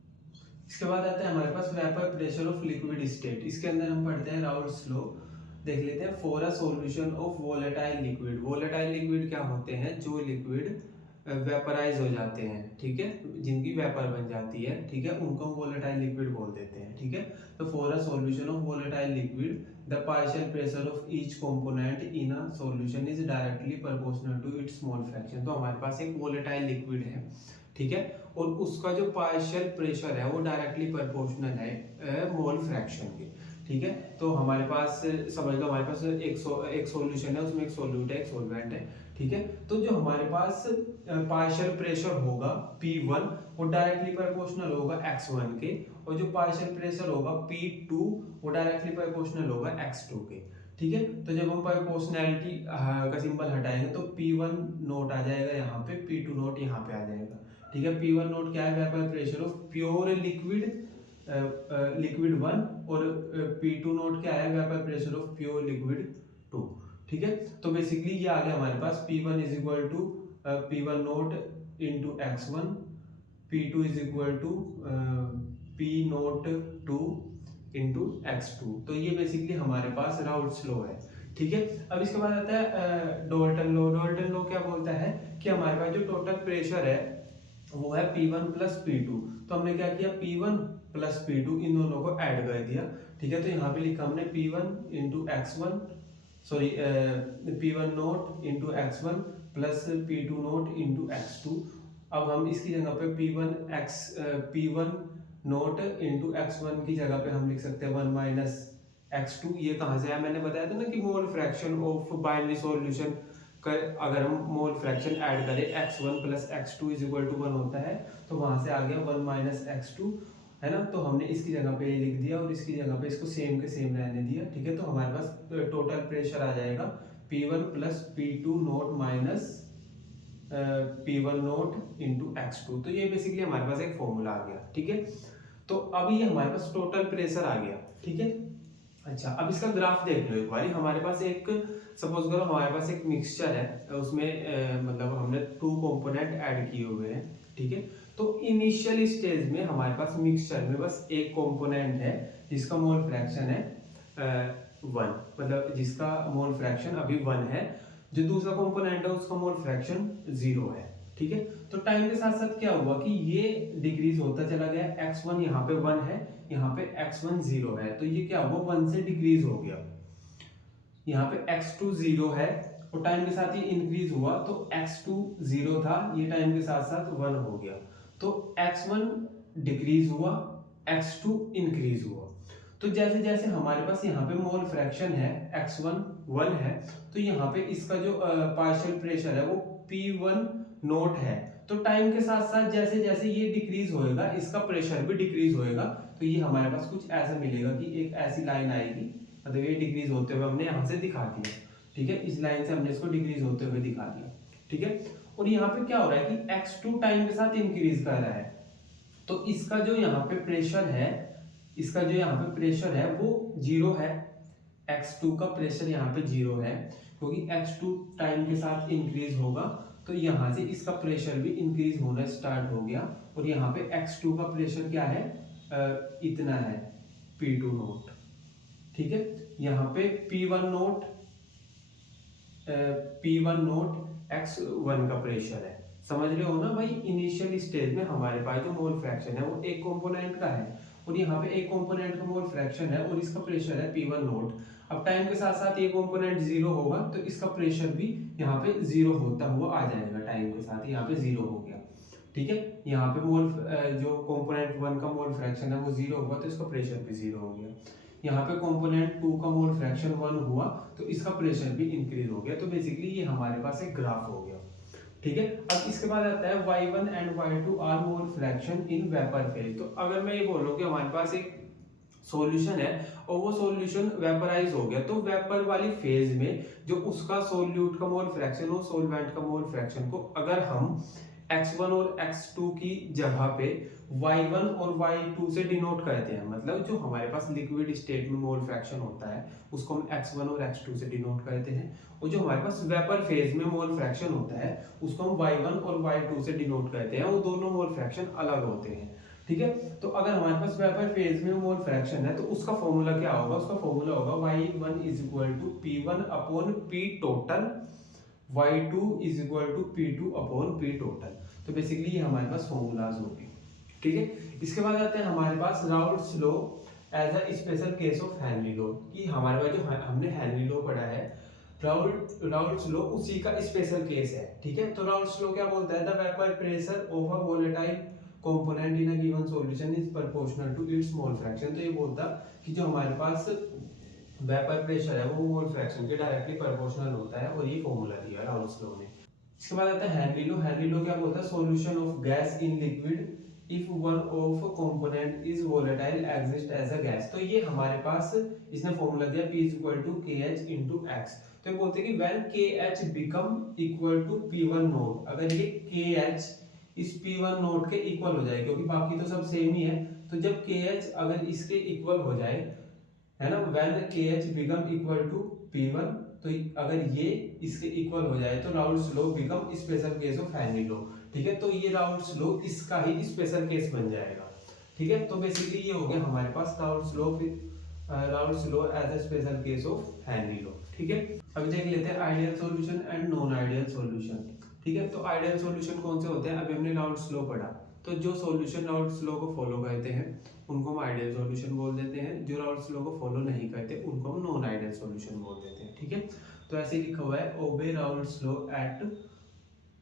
इसके बाद आता है हमारे पास vapour pressure of liquid state. इसके अंदर हम पढ़ते हैं राउल्ट्स लॉ। देख लेते हैं, for a solution of volatile liquid. Volatile liquid क्या होते हैं, जो लिक्विड वेपराइज हो जाते हैं, ठीक है, जिनकी वेपर बन जाती है, ठीक है, उनको हम वोलेटाइल लिक्विड बोल देते हैं। ठीक है, तो for a solution of volatile liquid the partial pressure of each component in a solution is directly proportional to its mole fraction. तो हमारे पास एक वोलेटाइल लिक्विड है, ठीक है, और उसका जो पार्शियल प्रेशर है वो डायरेक्टली प्रोपोर्शनल है मोल फ्रैक्शन के। ठीक है, तो हमारे पास समझ लो हमारे पास एक सॉल्यूशन है, उसमें एक सोल्यूट है, एक सॉल्वेंट है। ठीक है, तो जो हमारे पास पार्शियल प्रेशर होगा P1 वो डायरेक्टली प्रोपोर्शनल होगा x1 के, और जो पार्शियल प्रेशर होगा P2 वो डायरेक्टली प्रोपोर्शनल होगा x2 के। ठीक है, तो जब हम प्रोपोर्शनैलिटी का सिंबल हटाएंगे तो P1 नोट आ जाएगा यहाँ पे, P2 नोट यहाँ पे आ जाएगा। ठीक है, P1 नोट क्या है, vapour pressure of pure liquid 1, और P2 नोट क्या है, vapour pressure of pure liquid 2। ठीक है, तो बेसिकली ये आ गया हमारे पास P1 is equal to P1 naught into x1, P2 is equal to P naught 2 into x2। तो ये बेसिकली हमारे पास राउल्ट्स लॉ है। ठीक है, अब इसके बाद आता है डॉल्टन लॉ। डॉल्टन लॉ क्या बोलता है कि हमारे पास जो टोटल प्रेशर है वो है P1 प्लस P2। तो हमने क्या किया, P1 प्लस P2 इन दोनों को ऐड कर दिया। ठीक है, तो यहाँ पे लिखा हमने P1 into x1, sorry P1 naught into x1 plus P2 note into x2। अब हम इसकी जगह पे P1 नोट इंटू x1 की जगह पे हम लिख सकते हैं 1 माइनस x2 ये कहाँ से आया, मैंने बताया था ना कि मोल फ्रैक्शन ऑफ बाइनरी सॉल्यूशन का अगर हम मोल फ्रैक्शन ऐड करें x1 plus x2 is equal to 1 होता है, तो वहां से आ गया 1 माइनस x2, है ना। तो हमने इसकी जगह पे ये लिख दिया और इसकी जगह पे इसको सेम के सेम रहने दिया, ठीक है। तो हमारे पास टोटल प्रेशर आ जाएगा P1 plus P2 note minus P1 naught into x2। तो ये बेसिकली हमारे पास एक फॉर्मूला आ गया, ठीक है। तो अब ये हमारे पास टोटल प्रेशर आ गया, ठीक है। अच्छा, अब इसका ग्राफ देख लो एक बार। हमारे पास एक सपोज करो हमारे पास एक मिक्सचर है, उसमें मतलब हमने 2 कंपोनेंट ऐड किए हुए हैं, ठीक है। तो इनिशियल स्टेज में हमारे पास मिक्सचर में बस एक कंपोनेंट है जिसका मोल फ्रैक्शन है 1, मतलब जिसका मोल फ्रैक्शन अभी 1 है। जो दूसरा कंपोनेंट है उसका मोल फ्रैक्शन 0 है, ठीक है। तो टाइम के साथ साथ क्या हुआ कि ये डिक्रीज होता चला गया, x1 यहाँ पे 1 है, यहाँ पे x1 0 है, तो ये क्या हुआ 1 से डिक्रीज हो गया। यहाँ पे x2 0 है और टाइम के साथ ये इंक्रीज हुआ, तो x2 0 था, ये टाइम के साथ साथ 1 हो गया, तो x1 डिक्रीज हुआ, x2 इंक्रीज हुआ। तो जैसे जैसे हमारे पास यहाँ पे मोल फ्रैक्शन है x1 1 है, तो यहाँ पे इसका जो पार्शियल प्रेशर है वो P1 नोट है। तो टाइम के साथ साथ जैसे जैसे ये डिक्रीज होएगा इसका प्रेशर भी डिक्रीज होएगा। तो ये हमारे पास कुछ ऐसा मिलेगा कि एक ऐसी लाइन आएगी, मतलब ये डिक्रीज होते हुए हमने यहाँ से दिखा दिया, ठीक है। इस लाइन से हमने इसको डिक्रीज होते हुए दिखा दिया, ठीक है। और यहाँ पे क्या हो रहा है कि x2 टाइम के साथ इंक्रीज कर रहा है, तो इसका जो यहाँ पे प्रेशर है, इसका जो यहाँ पे प्रेशर है वो 0 है। x2 का प्रेशर यहाँ पे 0 है क्योंकि x2 टाइम के साथ इंक्रीज होगा, तो यहाँ से इसका प्रेशर भी इंक्रीज होना स्टार्ट हो गया। और यहाँ पे x2 का प्रेशर क्या है, इतना है P2 नोट, ठीक है। यहाँ पे P1 नोट x1 का प्रेशर है, समझ रहे हो ना भाई। इनिशियल स्टेज में हमारे पास जो मोल फ्रैक्शन है वो एक कंपोनेंट का है और यहाँ पे एक कंपोनेंट का मोल फ्रैक्शन है और इसका प्रेशर है P1 नोट। अब टाइम के साथ साथ ये कंपोनेंट 0 होगा तो इसका प्रेशर भी यहाँ पे 0 होता हुआ आ जाएगा, टाइम के साथ यहाँ पे 0 हो गया, ठीक है। यहाँ पे मोल जो कंपोनेंट 1 का मोल फ्रैक्शन है वो 0 हुआ तो इसका प्रेशर भी 0 हो गया। यहाँ पे कंपोनेंट 2 का मोल फ्रैक्शन 1 हुआ तो इसका प्रेशर भी इंक्रीज हो गया। तो बेसिकली ये हमारे पास एक ग्राफ हो गया, ठीक है। अब इसके बाद आता है y1 and y2 are mole fraction in vapour phase. तो अगर मैं ये बोलूं कि हमारे पास एक सॉल्यूशन है और वो सॉल्यूशन वेपराइज हो गया, तो वेपर वाली फेज में जो उसका सोल्यूट का मोल फ्रैक्शन हो, सोलवेंट का मोल फ्रैक्शन को अगर हम x1 और x2 की जगह पे y1 और y2 से डिनोट करते हैं, मतलब जो हमारे पास लिक्विड स्टेट में मोल फ्रैक्शन होता है उसको हम x1 और x2 से डिनोट करते हैं, और जो हमारे पास वेपर फेज में मोल फ्रैक्शन होता है उसको हम y1 और y2 से डिनोट करते हैं। वो दोनों मोल फ्रैक्शन अलग होते हैं, ठीक है। तो अगर हमारे पास वेपर फेज में मोल फ्रैक्शन है तो उसका फॉर्मूला क्या होगा, उसका फॉर्मूला होगा y1 is equal to P1 upon P total, y2 is equal to P2 upon P total. तो बेसिकली ये हमारे पास फॉर्मूलाज होंगे, ठीक है। इसके बाद आते हैं हमारे पास Raoult's law as a special case of Henry law, कि हमारे पास जो हमने हेनरी लॉ पढ़ा है, राउल्ट्स लॉ उसी का स्पेशल केस है, ठीक है। तो राउल्ट्स लॉ क्या बोलता है, the vapour pressure of a volatile component in a given solution is proportional to its mole fraction. तो ये बोलता कि जो हमारे पास वेपर प्रेशर है वो मोल फ्रैक्शन के डायरेक्टली प्रोपोर्शनल होता है, और ये फॉर्मूला दिया है राउल्ट्स लॉ ने। इसके बाद आता है हेनरी लॉ। हेनरी लॉ क्या बोलता है, solution of gas in liquid if one of component is volatile exist as a gas. तो ये हमारे पास इसने फॉर्मूला दिया P is equal to KH into X। तो ये बोलते हैं कि when KH become equal to P1 naught, अगर ये KH इस P1 नोट के इक्वल हो जाए, क्योंकि बाकी तो सब सेम ही है, तो जब KH अगर इसके इक्वल हो जाए, है ना, when KH become equal to P1, तो अगर ये इसके इक्वल हो जाए तो Raoult's law become special case of Henry law, ठीक है। तो ये राउल्ट्स लॉ इसका ही स्पेशल केस बन जाएगा, ठीक है। तो बेसिकली ये हो गया हमारे पास Raoult's law as a special case of Henry law, ठीक है। अब देख लेते हैं ideal solution and non ideal solution, ठीक है। तो आइडियल सॉल्यूशन कौन से होते हैं, अभी हमने राउल्ट्स लॉ पढ़ा, तो जो सॉल्यूशन राउल्ट्स लॉ को फॉलो करते हैं उनको हम आइडियल सॉल्यूशन बोल देते हैं, जो राउल्ट्स लॉ को फॉलो नहीं करते उनको हम नॉन आइडियल सॉल्यूशन बोल देते हैं, ठीक है। तो ऐसे लिखा हुआ है, obey Raoult's law at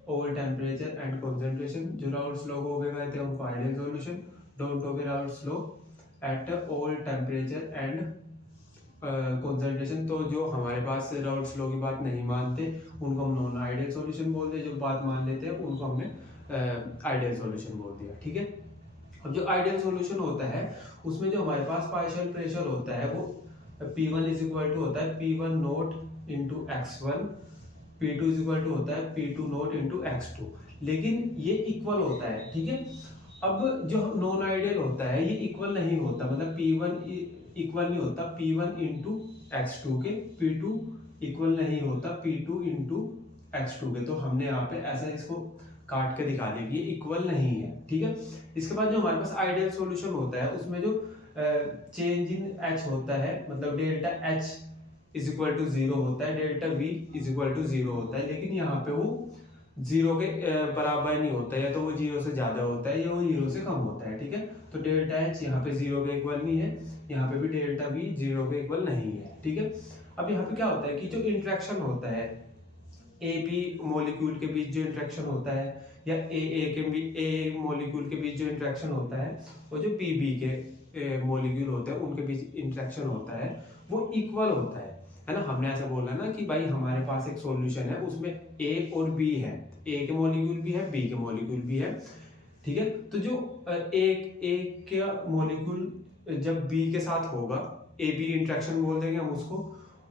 over temperature and concentration. जो राउल्ट्स लॉ को ओबे करते हैं उनको ideal solution, don't obey Raoult's law at over temperature and concentration. तो जो हमारे पास राउल्ट्स लॉ की बात नहीं मानते उनको हम नॉन आइडियल सॉल्यूशन बोलते हैं, जो बात मान लेते हैं उनको हमने आइडियल सॉल्यूशन बोल दिया, ठीक है। अब जो आइडियल सॉल्यूशन होता है उसमें जो हमारे पास पार्शियल प्रेशर होता है वो P1 इज इक्वल टू होता है P1 naught into x1, P2 is equal to होता है P2 नोट इंटू x2, लेकिन ये इक्वल होता है, ठीक है। अब जो नॉन आइडियल होता है ये इक्वल नहीं होता, मतलब P1 इक्वल नहीं होता P1 इंटू x2 के, P2 इक्वल नहीं होता P2 इंटू x2 के। तो हमने यहाँ पे ऐसा इसको काट के दिखा दिया कि ये इक्वल नहीं है, ठीक है। इसके बाद जो हमारे पास आइडियल सॉल्यूशन होता है उसमें जो चेंज इन h होता है, मतलब delta h is equal to 0 होता है, delta v is equal to 0 होता है, लेकिन यहाँ पे वो 0 के बराबर नहीं होता है, या तो वो 0 से ज्यादा होता है या वो 0 से कम होता है, ठीक है। तो डेल्टा h यहाँ पे 0 के इक्वल नहीं है, यहाँ पे भी डेल्टा v 0 के इक्वल नहीं है, ठीक है। अब यहाँ पे क्या होता है कि जो इंट्रैक्शन होता है ए बी मॉलिक्यूल के बीच जो इंट्रैक्शन होता है, या ए मॉलिक्यूल के बीच जो इंट्रैक्शन होता है, और जो बी के मॉलिक्यूल होते हैं उनके बीच इंट्रैक्शन होता है, वो इक्वल होता है ना। हमने ऐसा बोला ना कि भाई हमारे पास एक सॉल्यूशन है उसमें ए और बी है, ए के मॉलिक्यूल भी है बी के मॉलिक्यूल भी है, ठीक है। तो जो एक का मॉलिक्यूल जब बी के साथ होगा, ए बी इंट्रैक्शन बोल देंगे हम उसको,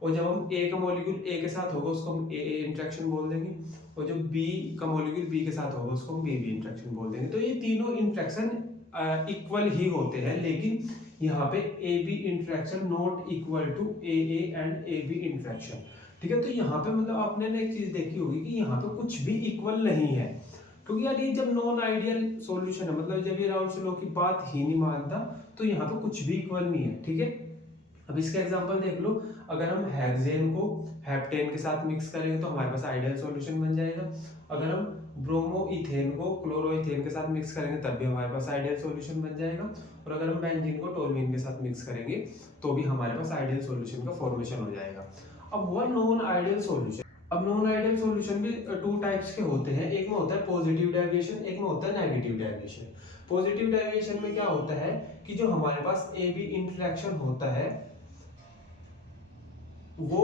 और जब हम ए का मॉलिक्यूल ए के साथ होगा उसको हम ए इंट्रैक्शन बोल देंगे, और जो बी का मॉलिक्यूल बी के साथ होगा उसको हम बी इंट्रैक्शन बोल देंगे। तो ये तीनों इंट्रैक्शन इक्वल ही होते हैं, लेकिन यहाँ पे A B interaction not equal to A and A B interaction, ठीक है। तो यहाँ पे मतलब आपने ना एक चीज देखी होगी कि यहाँ पे कुछ भी इक्वल नहीं है, क्योंकि यार ये जब नॉन आइडियल सॉल्यूशन है, मतलब जब ये राउल्ट्स लॉ की बात ही नहीं मानता, तो यहाँ पे कुछ भी इक्वल नहीं है, ठीक है। अब इसका एग्जांपल देख लो, अगर हम हेक्सेन को हेप्टेन के साथ मिक्स करेंगे तो हमारे पास आइडियल सॉल्यूशन बन जाएगा। अगर हम ब्रोमोइथेन को क्लोरोइथेन के साथ मिक्स करेंगे तब भी हमारे पास आइडियल सॉल्यूशन बन जाएगा। और अगर हम बेंजीन को टोल्यूइन के साथ मिक्स करेंगे तो भी हमारे पास आइडियल सॉल्यूशन का फॉर्मेशन हो जाएगा। अब वो नॉन आइडियल सॉल्यूशन, अब नॉन आइडियल सॉल्यूशन भी टू टाइप्स के होते हैं, एक में होता है पॉजिटिव डेविएशन, एक में होता है नेगेटिव डेविएशन। पॉजिटिव डेविएशन में क्या होता है कि जो हमारे पास ए बी इंटरेक्शन होता है वो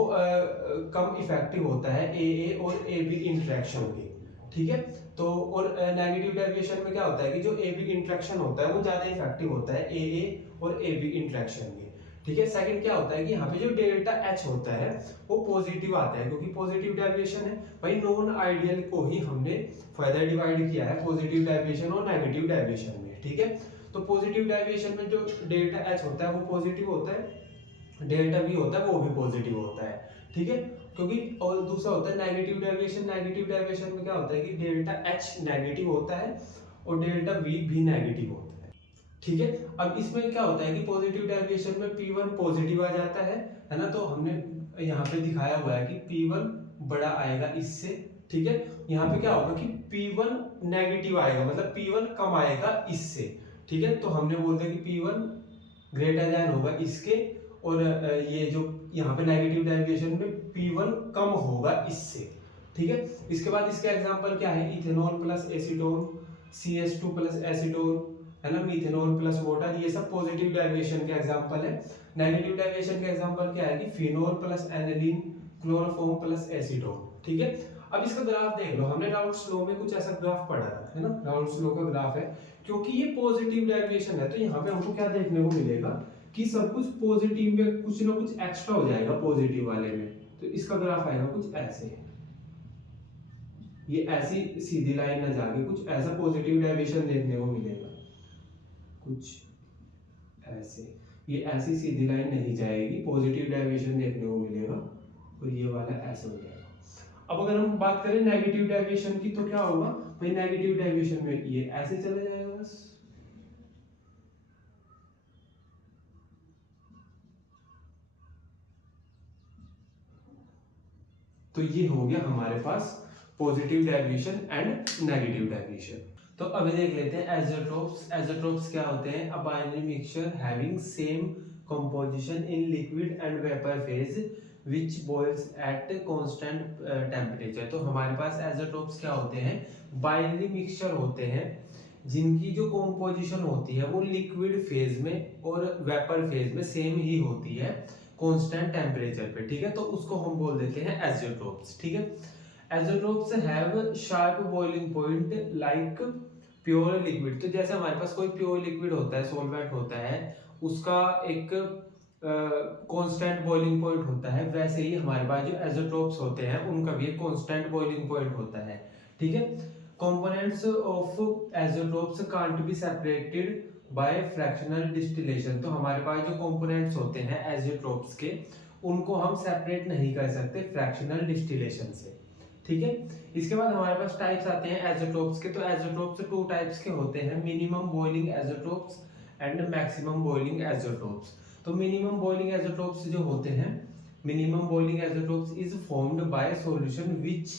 कम इफेक्टिव होता है ए और ए बी इंटरेक्शन के, ठीक है। तो और नेगेटिव डेविएशन में क्या होता है कि जो ए बी इंटरेक्शन होता है वो ज्यादा इफेक्टिव होता है ए और ए बी इंटरेक्शन के, ठीक है। सेकंड क्या होता है कि यहाँ पे जो डेल्टा एच होता है वो पॉजिटिव आता है, क्योंकि पॉजिटिव डेविएशन है भाई। नॉन आइडियल को ही हमने फर्दर डिवाइड किया है पॉजिटिव डेविएशन और नेगेटिव डेविएशन में, ठीक है। तो पॉजिटिव डेविएशन में जो डेल्टा एच होता है वो पॉजिटिव होता है, डेल्टा वी होता है वो भी पॉजिटिव होता है, ठीक है। क्योंकि और दूसरा होता है नेगेटिव डेविएशन, नेगेटिव डेविएशन में क्या होता है कि डेल्टा एच नेगेटिव होता है और डेल्टा वी भी नेगेटिव होता है, ठीक है। अब इसमें क्या होता है कि पॉजिटिव डेविएशन में P1 पॉजिटिव आ जाता है ना। तो हमने यहाँ पे दिखाया हुआ है कि P1 बड़ा आएगा इससे, ठीक है। यहाँ पे क्या होगा कि P1 नेगेटिव आएगा, मतलब P1 कम आएगा इससे, ठीक है। तो हमने बोलते हैं कि P1 ग्रेटर देन होगा इसके, और ये जो यहाँ पे नेगेटिव डेविएशन में P1 कम होगा इससे, ठीक है। इसके बाद इसका एग्जांपल क्या है, ethanol plus acetone, CH2 plus acetone, है ना, मीथेनॉल प्लस वाटर, ये सब पॉजिटिव डेविएशन के एग्जांपल है। नेगेटिव डेविएशन का एग्जांपल क्या है कि phenol plus aniline, chloroform plus acetone, ठीक है। अब इसका ग्राफ देख लो, हमने राउल्ट्स लॉ में कुछ ऐसा ग्राफ पढ़ा था, है ना, राउल्ट्स लॉ का ग्राफ है। क्योंकि ये पॉजिटिव डेविएशन है तो यहाँ पे हमको क्या देखने को मिलेगा कि सब कुछ पॉजिटिव में कुछ ना कुछ एक्स्ट्रा हो जाएगा पॉजिटिव वाले में। तो इसका ग्राफ आएगा कुछ ऐसे, ये ऐसी सीधी लाइन ना जाके कुछ ऐसा पॉजिटिव डेविएशन देखने को मिलेगा, कुछ ऐसे, ये ऐसी सीधी लाइन नहीं जाएगी, पॉजिटिव डेविएशन देखने को मिलेगा, और ये वाला ऐसे हो जाएगा। अब अगर हम बात करें नेगेटिव डेविएशन की तो क्या होगा भाई, नेगेटिव डेविएशन में ये ऐसे चला जाएगा बस, तो ये हो गया हमारे पास positive deviation and negative deviation. तो अभी देख लेते हैं एज़ोट्रोप्स। एज़ोट्रोप्स क्या होते हैं, a binary mixture having same composition in liquid and vapour phase which boils at constant temperature। तो हमारे पास एज़ोट्रोप्स क्या होते हैं, बाइनरी मिक्सचर होते हैं जिनकी जो कंपोजिशन होती है वो लिक्विड फेज में और वेपर फेज में सेम ही होती है। कांस्टेंट टेम्परेचर पे, ठीक है। तो उसको हम बोल देते हैं एज़ोट्रोप्स, ठीक है। Azeotropes have sharp boiling point like pure liquid. तो जैसे हमारे पास कोई प्योर लिक्विड होता है, सॉल्वेंट होता है, उसका एक कांस्टेंट बॉइलिंग पॉइंट होता है, वैसे ही हमारे पास जो एज़ोट्रोप्स होते हैं उनका भी एक कांस्टेंट बॉइलिंग पॉइंट होता है, ठीक है। Components of azeotropes can't be separated by fractional distillation. तो हमारे पास जो कंपोनेंट्स होते हैं एज़ोट्रोप्स के, उनको हम सेपरेट नहीं कर सकते फ्रैक्शनल डिस्टिलेशन से, ठीक है। इसके बाद हमारे पास टाइप्स आते हैं एज़ोट्रोप्स के। तो एज़ोट्रोप्स टू टाइप्स के होते हैं, minimum boiling azeotropes and maximum boiling azeotropes. तो मिनिमम बॉइलिंग एज़ोट्रोप्स जो होते हैं, minimum boiling azeotropes is formed by solution which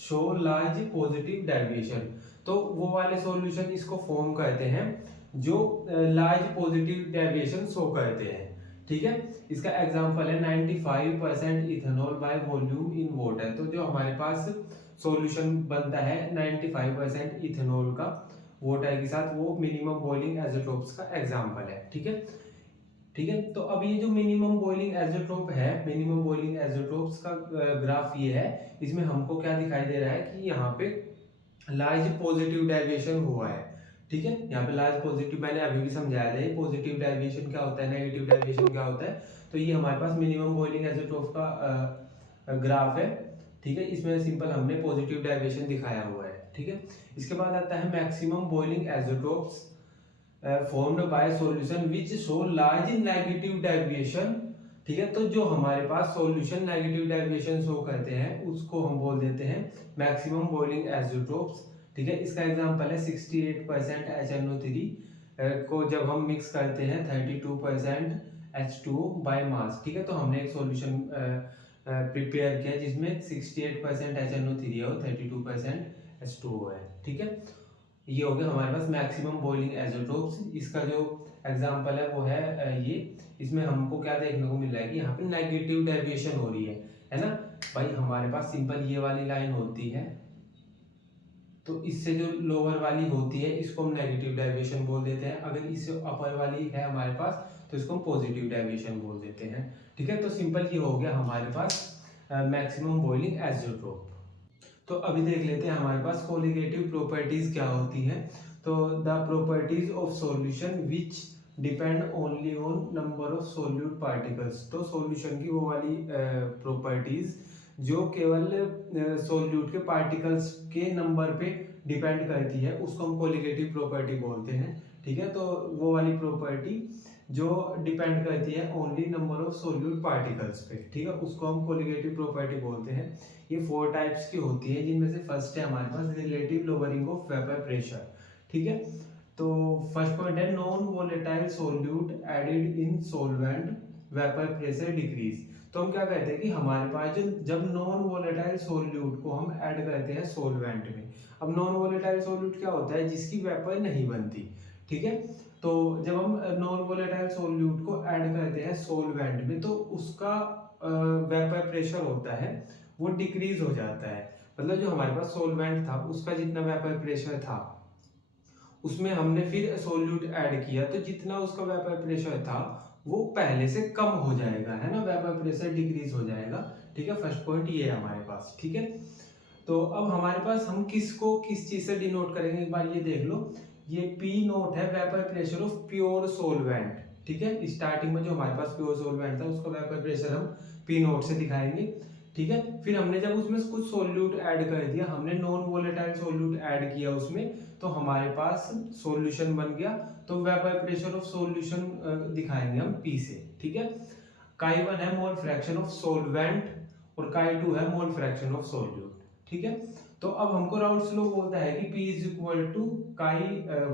show large positive deviation. तो वो वाले सॉल्यूशन इसको फॉर्म करते हैं जो लार्ज पॉजिटिव डेविएशन शो करते हैं, ठीक है। इसका एग्जांपल है 95% ethanol by volume in water. तो जो हमारे पास सॉल्यूशन बनता है 95% इथेनॉल का वाटर के साथ, वो मिनिमम बॉइलिंग एज़ोट्रोप्स का एग्जांपल है, ठीक है, ठीक है। तो अब ये जो मिनिमम बॉइलिंग एज़ोट्रोप है, मिनिमम बॉइलिंग एज़ोट्रोप्स का ग्राफ ये है। इसमें हमको क्या दिखाई दे रहा है कि यहाँ पे लार्ज पॉजिटिव डेविएशन हुआ है, ठीक है। यहाँ पे लार्ज पॉजिटिव मैंने अभी भी समझाया था, पॉजिटिव डेविएशन क्या होता है, नेगेटिव डेविएशन क्या होता है। तो ये हमारे पास मिनिमम बॉइलिंग एज़ोट्रोप का ग्राफ है, ठीक है। इसमें सिंपल हमने पॉजिटिव डेविएशन दिखाया हुआ है, ठीक है। इसके बाद आता है maximum boiling azeotropes formed by solution which show large negative deviation, ठीक है। तो जो हमारे पास सॉल्यूशन नेगेटिव डेविएशन शो करते हैं उसको हम बोल देते हैं मैक्सिमम बॉइलिंग एज़ोट्रोप्स, ठीक है। इसका एग्जांपल है 68% HNO3 को जब हम मिक्स करते हैं 32% H2O बाय मास, ठीक है। तो हमने एक सॉल्यूशन प्रिपेयर किया जिसमें 68% HNO3 है और 32% H2O है, ठीक है। ये हो गया हमारे पास मैक्सिमम बॉइलिंग एज़ोट्रोप्स। इसका जो एग्जांपल है वो है ये। इसमें हमको क्या देखने को मिल रहा है कि यहाँ पे नेगेटिव डेविएशन हो रही है ना भाई। हमारे पास सिंपल ये वाली लाइन होती है, तो इससे जो लोअर वाली होती है इसको हम नेगेटिव डेविएशन बोल देते हैं। अगर इससे अपर वाली है हमारे पास तो इसको हम पॉजिटिव डेविएशन बोल देते हैं, ठीक है। तो सिंपल ये हो गया हमारे पास मैक्सिमम बॉइलिंग एज़ोट्रोप। तो अभी देख लेते हैं हमारे पास कोलिगेटिव प्रॉपर्टीज क्या होती हैं। तो the properties of solution which depend only on number of solute particles. तो सॉल्यूशन की वो वाली प्रॉपर्टीज जो केवल सोल्यूट के पार्टिकल्स के नंबर पे डिपेंड करती है उसको हम कोलिगेटिव प्रॉपर्टी बोलते हैं, ठीक है। तो वो वाली प्रॉपर्टी जो डिपेंड करती है only number of solute particles पे, ठीक है, उसको हम कोलिगेटिव प्रॉपर्टी बोलते हैं। ये 4 टाइप्स की होती है, जिनमें से फर्स्ट है हमारे पास relative lowering of vapour pressure, ठीक है। तो फर्स्ट पॉइंट है non volatile solute added in solvent vapour pressure decrease. तो हम क्या कहते हैं कि हमारे पास जो जब नॉन वोलेटाइल सोल्यूट को हम ऐड करते हैं सॉल्वेंट में। अब नॉन वोलेटाइल सोल्यूट क्या होता है, जिसकी वेपर नहीं बनती, ठीक है। तो जब हम नॉन वोलेटाइल सोल्यूट को ऐड करते हैं सॉल्वेंट में तो उसका वेपर प्रेशर होता है वो डिक्रीज हो जाता है। मतलब जो हमारे पास सॉल्वेंट था उसका जितना वेपर प्रेशर था उसमें हमने फिर सोल्यूट ऐड किया तो जितना उसका वेपर प्रेशर था वो पहले से कम हो जाएगा, है ना, वेपर प्रेशर डिक्रीज हो जाएगा, ठीक है। फर्स्ट पॉइंट ये है हमारे पास, ठीक है। तो अब हमारे पास हम किसको किस चीज से डिनोट करेंगे, एक बार ये देख लो। ये पी नोट है vapour pressure of pure solvent, ठीक है। स्टार्टिंग में जो हमारे पास प्योर सोलवेंट था उसका वेपर प्रेशर हम पी नोट से दिखाएंगे, ठीक है। फिर हमने जब उसमें कुछ सोल्यूट ऐड कर दिया, हमने नॉन वोलेटाइल सोल्यूट ऐड किया उसमें, तो हमारे पास सॉल्यूशन बन गया। तो वेपर प्रेशर ऑफ सॉल्यूशन दिखाएंगे हम पी से, ठीक है। काई 1 है मोल फ्रैक्शन ऑफ सोलवेंट और काई 2 है मोल फ्रैक्शन ऑफ सोल्यूट, ठीक है। तो अब हमको राउल्स लॉ बोलता है कि P इज इक्वल टू काई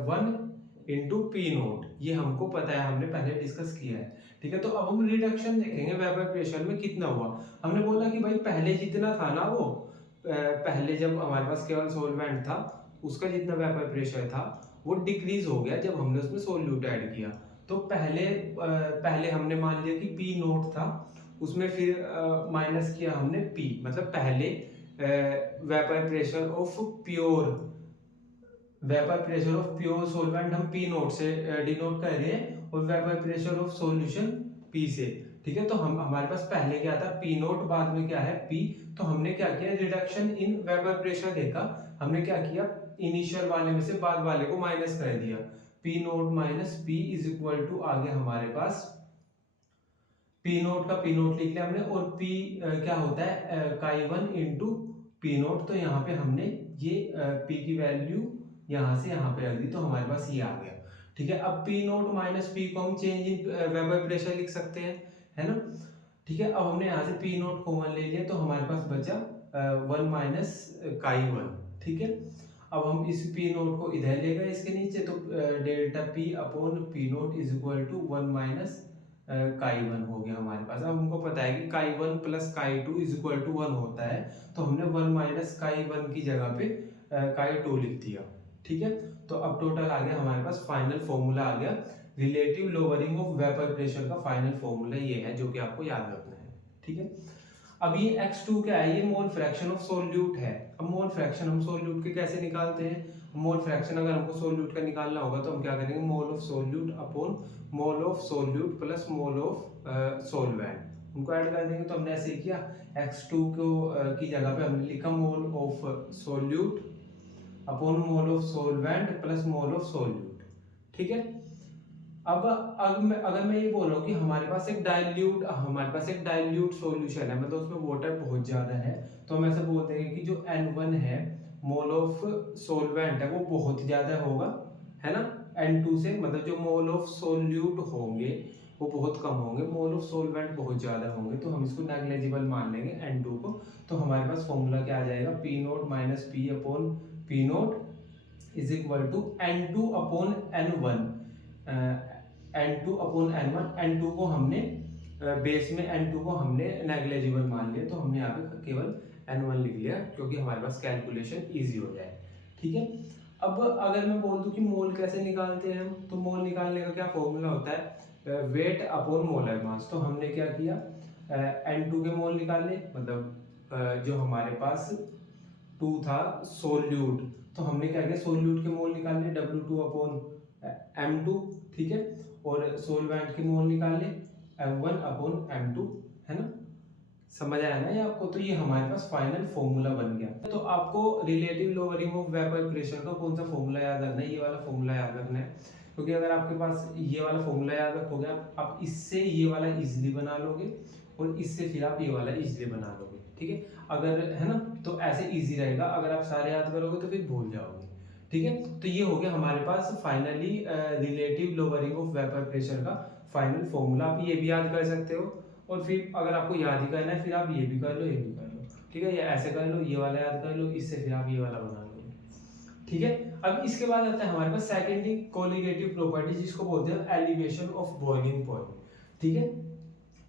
1 इंटू पी नोट। ये हमको पता है, हमने पहले डिस्कस किया है, ठीक है। तो अब हम रिडक्शन देखेंगे वेपर प्रेशर में कितना हुआ। हमने बोला कि भाई पहले जितना था ना वो पहले जब हमारे पास केवल सॉल्वेंट था उसका जितना वेपर प्रेशर था वो डिक्रीज हो गया जब हमने उसमें सोल्यूट ऐड किया। तो पहले हमने मान लिया कि पी नोट था, उसमें फिर माइनस किया हमने पी, मतलब पहले vapour pressure of pure solvent हम पी नोट से डिनोट कर रहे हैं और vapour pressure of solution P से, ठीक है। तो हम हमारे पास पहले क्या था पी नोट, बाद में क्या है पी। तो हमने क्या किया, रिडक्शन इन वेपर प्रेशर देखा, हमने क्या किया इनिशियल वाले में से बाद वाले को माइनस कर दिया, P naught minus P is equal to आ गया हमारे पास पी नोट का पी नोट लिख लिया हमने, और पी क्या होता है काई वन इंटू पी नोट। तो यहाँ पे हमने ये पी की वैल्यू यहाँ से यहाँ पे रख दी, तो हमारे पास ये आ गया। ठीक है, अब पी नोट माइनस पी को हम चेंज इन वेपर प्रेशर लिख सकते हैं, है ना। ठीक है, अब हमने यहाँ से पी नोट कॉमन ले लिया, तो हमारे पास बचा वन माइनस काई वन। ठीक है, अब हम इस पी नोट को इधर ले गए इसके नीचे, तो delta P upon P naught is equal to one minus chi one हो गया हमारे पास। अब हमको पता है कि chi one plus chi two is equal to one होता है, तो हमने वन माइनस काई वन की जगह पे काई टू लिख दिया। ठीक है, तो अब टोटल आ गया हमारे पास, फाइनल फॉर्मूला आ गया relative lowering of vapour pressure का फाइनल फॉर्मूला ये है जो कि आपको याद रखना है। ठीक है, अब ये x2 क्या है, ये मोल फ्रैक्शन ऑफ सोल्यूट है। अब मोल फ्रैक्शन हम सोल्यूट के कैसे निकालते हैं, मोल फ्रैक्शन अगर हमको सोल्यूट का निकालना होगा तो हम क्या करेंगे, mole of solute upon mole of solute plus mole of solvent, उनको ऐड कर देंगे। तो हमने ऐसे किया, x2 को की जगह पे हमने लिखा mole of solute upon mole of solvent plus mole of solute. ठीक है, अब अगर मैं ये बोल रहा हूँ कि हमारे पास एक डाइल्यूट सॉल्यूशन है, मतलब उसमें वाटर बहुत ज्यादा है, तो हम ऐसा बोलते हैं कि जो N1 है मोल ऑफ सोलवेंट है वो बहुत ज्यादा होगा, है ना, N2 से। मतलब जो मोल ऑफ सोल्यूट होंगे वो बहुत कम होंगे, मोल ऑफ सोलवेंट बहुत ज्यादा होंगे, तो हम इसको नेग्लिजिबल मान लेंगे N2 को। तो हमारे पास फॉर्मूला क्या आ जाएगा, P naught minus P upon P naught is equal to N2 upon N1, N2 upon N1। N2 को हमने बेस में N2 को हमने नेग्लिजिबल मान लिया, तो हमने यहाँ पे केवल N1 लिख लिया क्योंकि हमारे पास कैलकुलेशन इजी हो जाए। ठीक है, अब अगर मैं बोल दूं कि मोल कैसे निकालते हैं हम, तो मोल निकालने का क्या फॉर्मूला होता है, वेट अपॉन मोलर मास। तो हमने क्या किया, N2 के मोल निकाले, मतलब जो हमारे पास 2 था सोल्यूट, तो हमने क्या किया सोल्यूट के मोल निकालने W2 अपॉन M2। ठीक है, और सोलवेंट के मोल निकालने M1 अपॉन M2, है ना। समझ आया ना ये आपको, तो ये हमारे पास फाइनल फॉर्मूला बन गया। तो आपको relative lowering of vapour pressure का कौन सा फॉर्मूला याद रखना है, ये वाला फॉर्मूला याद रखना है, क्योंकि अगर आपके पास ये वाला फॉर्मूला याद रखोगे आप इससे ये वाला इजीली बना लोगे, और इससे फिर आप ये वाला इजीली बना लोगे। ठीक है, अगर है ना, तो ऐसे इजी रहेगा। अगर आप सारे याद करोगे तो फिर भूल जाओगे। ठीक है, तो ये हो गया हमारे पास finally relative lowering of vapour pressure का फाइनल फॉर्मूला। आप ये भी याद कर सकते हो, और फिर अगर आपको याद ही करना है फिर आप ये भी कर लो, ये भी कर लो। ठीक है, या ऐसे कर लो, ये वाला याद कर लो, इससे फिर आप ये वाला बना लो। ठीक है, अब इसके बाद आता है हमारे पास सेकेंडरी कोलिगेटिव प्रॉपर्टी, जिसको बोलते हैं एलिवेशन ऑफ बॉइलिंग पॉइंट। ठीक है,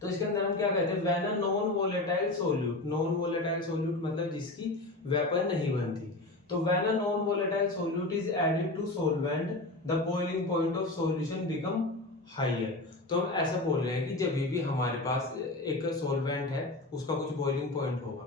तो इसके अंदर हम क्या कहते हैं, when a non volatile solute, non volatile solute मतलब जिसकी वेपर नहीं बनती, तो when a non volatile solute is added to solvent the boiling point of solution become higher. तो हम ऐसा बोल रहे हैं कि जब भी हमारे पास एक सॉल्वेंट है उसका कुछ बॉइलिंग पॉइंट होगा,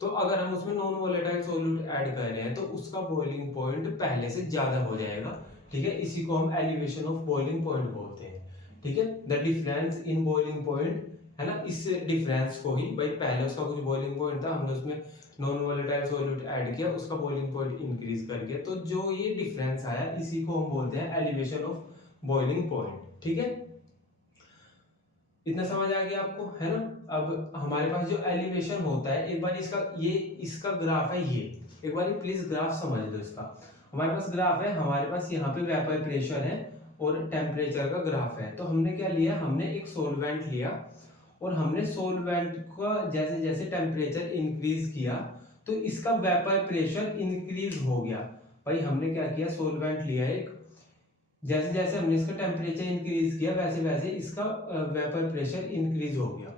तो अगर हम उसमें नॉन वोलेटाइल सोल्यूट ऐड कर रहे हैं तो उसका बॉइलिंग पॉइंट पहले से ज्यादा हो जाएगा। ठीक है, इसी को हम एलिवेशन ऑफ बॉइलिंग पॉइंट बोलते हैं। ठीक है, the difference in boiling point, है ना, इस डिफरेंस को ही, भाई पहले उसका कुछ बॉइलिंग पॉइंट था, हमने उसमें नॉन वोलेटाइल सॉल्यूट ऐड किया, उसका बॉइलिंग पॉइंट इंक्रीज कर गया, तो जो ये डिफरेंस आया इसी को हम बोलते हैं एलिवेशन ऑफ बॉइलिंग पॉइंट। ठीक है, इतना समझ आ गया आपको, है ना। अब हमारे पास जो एलिवेशन होता है, एक बार इसका ग्राफ है, ये एक बार प्लीज ग्राफ समझ लो इसका। हमारे पास ग्राफ है, हमारे पास यहाँ पे वेपर प्रेशर है और टेम्परेचर का ग्राफ है। तो हमने क्या लिया, हमने एक सोलवेंट लिया, और हमने सोलवेंट का जैसे जैसे टेम्परेचर इंक्रीज किया तो इसका वेपर प्रेशर इंक्रीज हो गया। भाई हमने क्या किया, सोलवेंट लिया एक, जैसे जैसे हमने इसका टेम्परेचर इंक्रीज किया वैसे वैसे इसका वेपर प्रेशर इंक्रीज हो गया।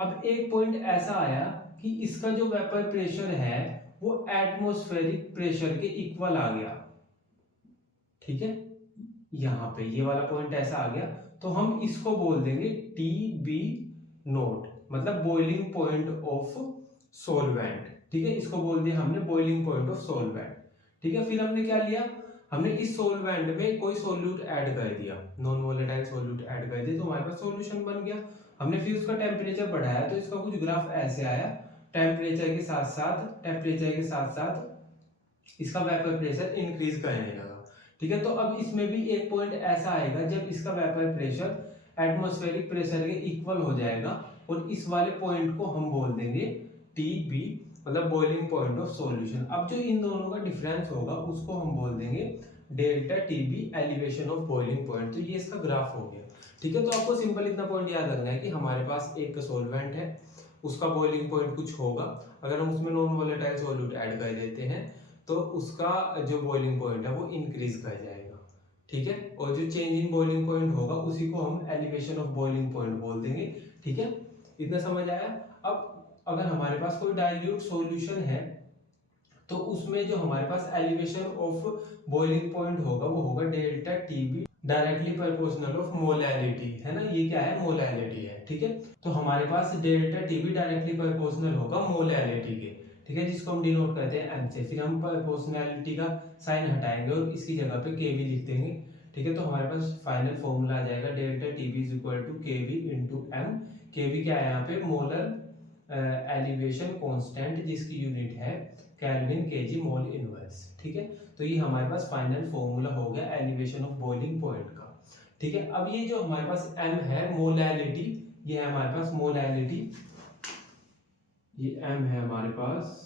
अब एक पॉइंट ऐसा आया कि इसका जो वेपर प्रेशर है वो एटमॉस्फेरिक प्रेशर के इक्वल आ गया। ठीक है, यहाँ पे ये वाला पॉइंट ऐसा आ गया, तो हम इसको बोल देंगे टी बी नोट, मतलब बॉइलिंग पॉइंट ऑफ सोलवेंट। ठीक है, इसको बोल दिया हमने बॉइलिंग पॉइंट ऑफ सोलवेंट। ठीक है, फिर हमने क्या लिया, हमने इस सोलवेंट में कोई सोल्यूट ऐड कर दिया, नॉन वोलेटाइल सोल्यूट ऐड कर दिया, तो हमारे पास सॉल्यूशन बन गया। हमने फिर उसका टेम्परेचर बढ़ाया तो इसका कुछ ग्राफ ऐसे आया, टेम्परेचर के साथ साथ इसका वेपर प्रेशर इंक्रीज करने लगा। ठीक है, तो अब इसमें भी एक पॉइंट ऐसा आएगा जब इसका वेपर प्रेशर एटमॉस्फेरिक प्रेशर के इक्वल हो जाएगा, और इस वाले पॉइंट को हम बोल देंगे टी बी, मतलब बॉइलिंग पॉइंट ऑफ सॉल्यूशन। अब जो इन दोनों का डिफरेंस होगा उसको हम बोल देंगे delta T B, elevation of boiling point. तो ये इसका ग्राफ हो गया। ठीक है, तो आपको सिंपल इतना पॉइंट याद रखना है कि हमारे पास एक सॉल्वेंट है, उसका बॉइलिंग पॉइंट कुछ होगा, अगर हम उसमें नॉन वोलेटाइल सॉल्यूट ऐड कर देते हैं तो उसका जो बॉइलिंग पॉइंट है वो इंक्रीज कर जाएगा। ठीक है, और जो चेंज इन बॉइलिंग पॉइंट होगा उसी को हम एलिवेशन ऑफ बॉइलिंग पॉइंट बोल देंगे। ठीक है, इतना समझ आया। अब अगर हमारे पास कोई डाइल्यूट सॉल्यूशन है तो उसमें जो हमारे पास एलिवेशन ऑफ बॉइलिंग पॉइंट होगा वो होगा delta TB directly proportional of molality, है ना, ये क्या है, मोलैलिटी है। ठीक है, तो हमारे पास डेल्टा टीबी डायरेक्टली प्रोपोर्शनल होगा मोलैलिटी के। ठीक है, जिसको हम डिनोट करते हैं एम से, फिर हम प्रोपोर्शनैलिटी का साइन हटाएंगे और इसकी जगह पे के भी लिख देंगे। ठीक है, तो हमारे पास फाइनल फॉर्मूला आ जाएगा delta TB is equal to K B into M. K B क्या है यहाँ पे, मोलर एलिवेशन कांस्टेंट, जिसकी यूनिट है केल्विन केजी मोल इनवर्स। ठीक है, तो ये हमारे पास फाइनल फॉर्मूला हो गया एलिवेशन ऑफ बॉइलिंग पॉइंट का। ठीक है, अब ये जो हमारे पास m है मोलैलिटी, ये है हमारे पास मोलैलिटी, ये m है हमारे पास,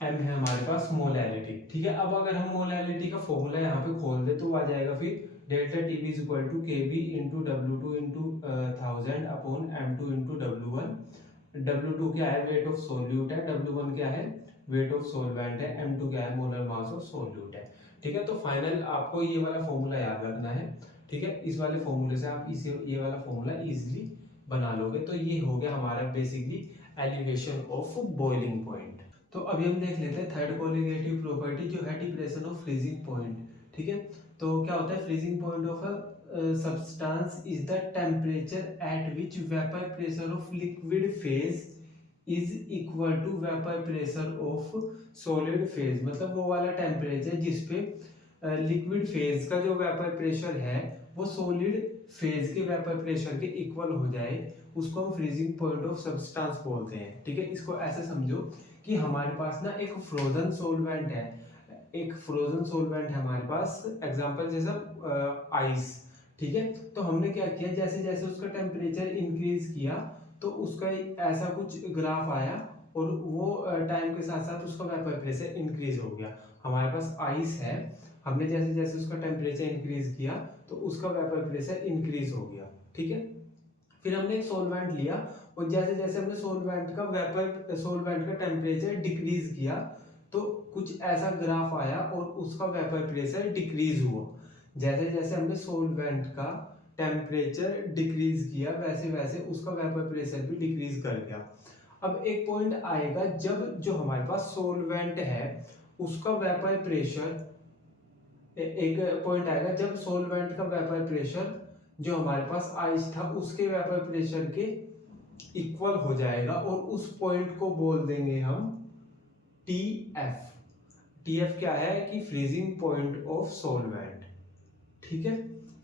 m है हमारे पास मोलैलिटी। ठीक है, अब अगर हम मोलैलिटी का फॉर्मूला यहाँ पे खोल दे तो आ जाएगा फिर delta T B is equal to K B into W two into 1000 upon M two into W one. W2 क्या है, वेट ऑफ सोल्यूट है, W1 क्या है, वेट ऑफ सोलवेंट है, M2 क्या है, मोलर मास ऑफ सोल्यूट है। ठीक है, तो फाइनल आपको ये वाला फॉर्मूला याद रखना है। ठीक है, इस वाले फॉर्मूले से आप इसे ये वाला फॉर्मूला इजीली बना लोगे। तो ये हो गया हमारा basically elevation of boiling point. तो अभी हम देख लेते हैं थर्ड कोलिगेटिव प्रॉपर्टी जो है डिप्रेशन ऑफ फ्रीजिंग पॉइंट। ठीक है, तो क्या होता है, freezing point of a substance is the temperature at which vapor pressure of liquid phase is equal to vapor pressure of solid phase। मतलब वो वाला टेम्परेचर जिसपे लिक्विड फेज का जो वेपर प्रेशर है वो सॉलिड फेज के वेपर प्रेशर के इक्वल हो जाए, उसको हम फ्रीजिंग पॉइंट ऑफ सब्सटेंस बोलते हैं। ठीक है, इसको ऐसे समझो कि हमारे पास ना एक फ्रोजन सॉल्वेंट है, एक फ्रोजन सॉल्वेंट है हमारे पास, एग्जांपल जैसे आइस। ठीक है, तो हमने क्या किया, जैसे जैसे उसका टेम्परेचर इंक्रीज किया तो उसका ऐसा कुछ ग्राफ आया और वो टाइम के साथ साथ उसका वेपर प्रेशर इंक्रीज हो गया। हमारे पास आइस है, हमने जैसे जैसे उसका टेम्परेचर इंक्रीज किया तो उसका वेपर प्रेशर इंक्रीज हो गया। ठीक है, फिर हमने एक सॉल्वेंट लिया और जैसे जैसे हमने सॉल्वेंट का टेम्परेचर डिक्रीज किया तो कुछ ऐसा ग्राफ आया और उसका वेपर प्रेशर डिक्रीज हुआ। जैसे जैसे हमने सॉल्वेंट का टेम्परेचर डिक्रीज किया वैसे वैसे उसका वेपर प्रेशर भी डिक्रीज कर गया। अब एक पॉइंट आएगा जब जो हमारे पास सॉल्वेंट है उसका वेपर प्रेशर, एक पॉइंट आएगा जब सॉल्वेंट का वेपर प्रेशर जो हमारे पास आइस था उसके वेपर प्रेशर के इक्वल हो जाएगा और उस पॉइंट को बोल देंगे हम टी एफ। टी एफ क्या है कि फ्रीजिंग पॉइंट ऑफ सॉल्वेंट। ठीक है,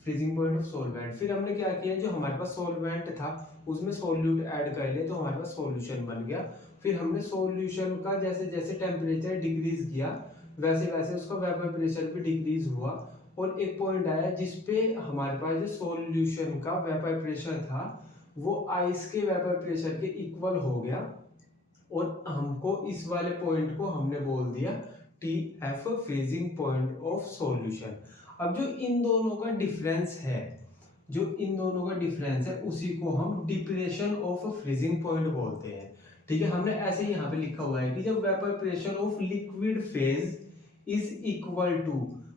फ्रीजिंग पॉइंट ऑफ सॉल्वेंट। फिर हमने क्या किया, जो हमारे पास सॉल्वेंट था उसमें सॉल्यूट ऐड कर लिया तो हमारे पास सॉल्यूशन बन गया। फिर हमने सॉल्यूशन का जैसे जैसे टेम्परेचर डिक्रीज किया वैसे वैसे उसका वेपर प्रेशर भी डिक्रीज हुआ और एक पॉइंट आया जिसपे हमारे पास जो सॉल्यूशन का वेपर प्रेशर था वो आइस के वेपर प्रेशर के इक्वल हो गया और हमको इस वाले पॉइंट को हमने बोल दिया T F, freezing point of solution. अब जो इन दोनों का डिफरेंस है, जो इन दोनों का डिफरेंस है उसी को हम डिप्रेशन ऑफ फ्रीजिंग पॉइंट बोलते हैं। ठीक है, हमने ऐसे ही यहाँ पे लिखा हुआ है कि जब vapour pressure of liquid phase is equal to,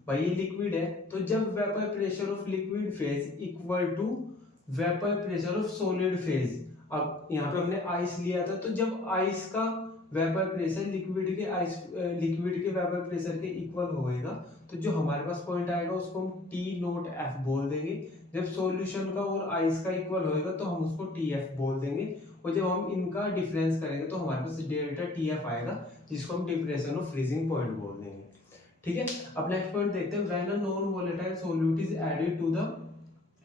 भाई ये लिक्विड है तो जब vapour pressure of liquid phase equal to vapour pressure of solid phase. अब यहाँ पे हमने आइस लिया था तो जब आइस का वेपर प्रेशर लिक्विड के वेपर प्रेशर के इक्वल होएगा तो जो हमारे पास पॉइंट आएगा उसको हम टी नोट एफ बोल देंगे। जब सॉल्यूशन का और आइस का इक्वल होएगा तो हम उसको टी एफ बोल देंगे और जब हम इनका डिफरेंस करेंगे तो हमारे पास डेल्टा टी एफ आएगा जिसको हम डिप्रेशन ऑफ फ्रीजिंग पॉइंट बोल देंगे। ठीक है, अब नेक्स्ट पॉइंट देखते हैं, when a non volatile solute is added to the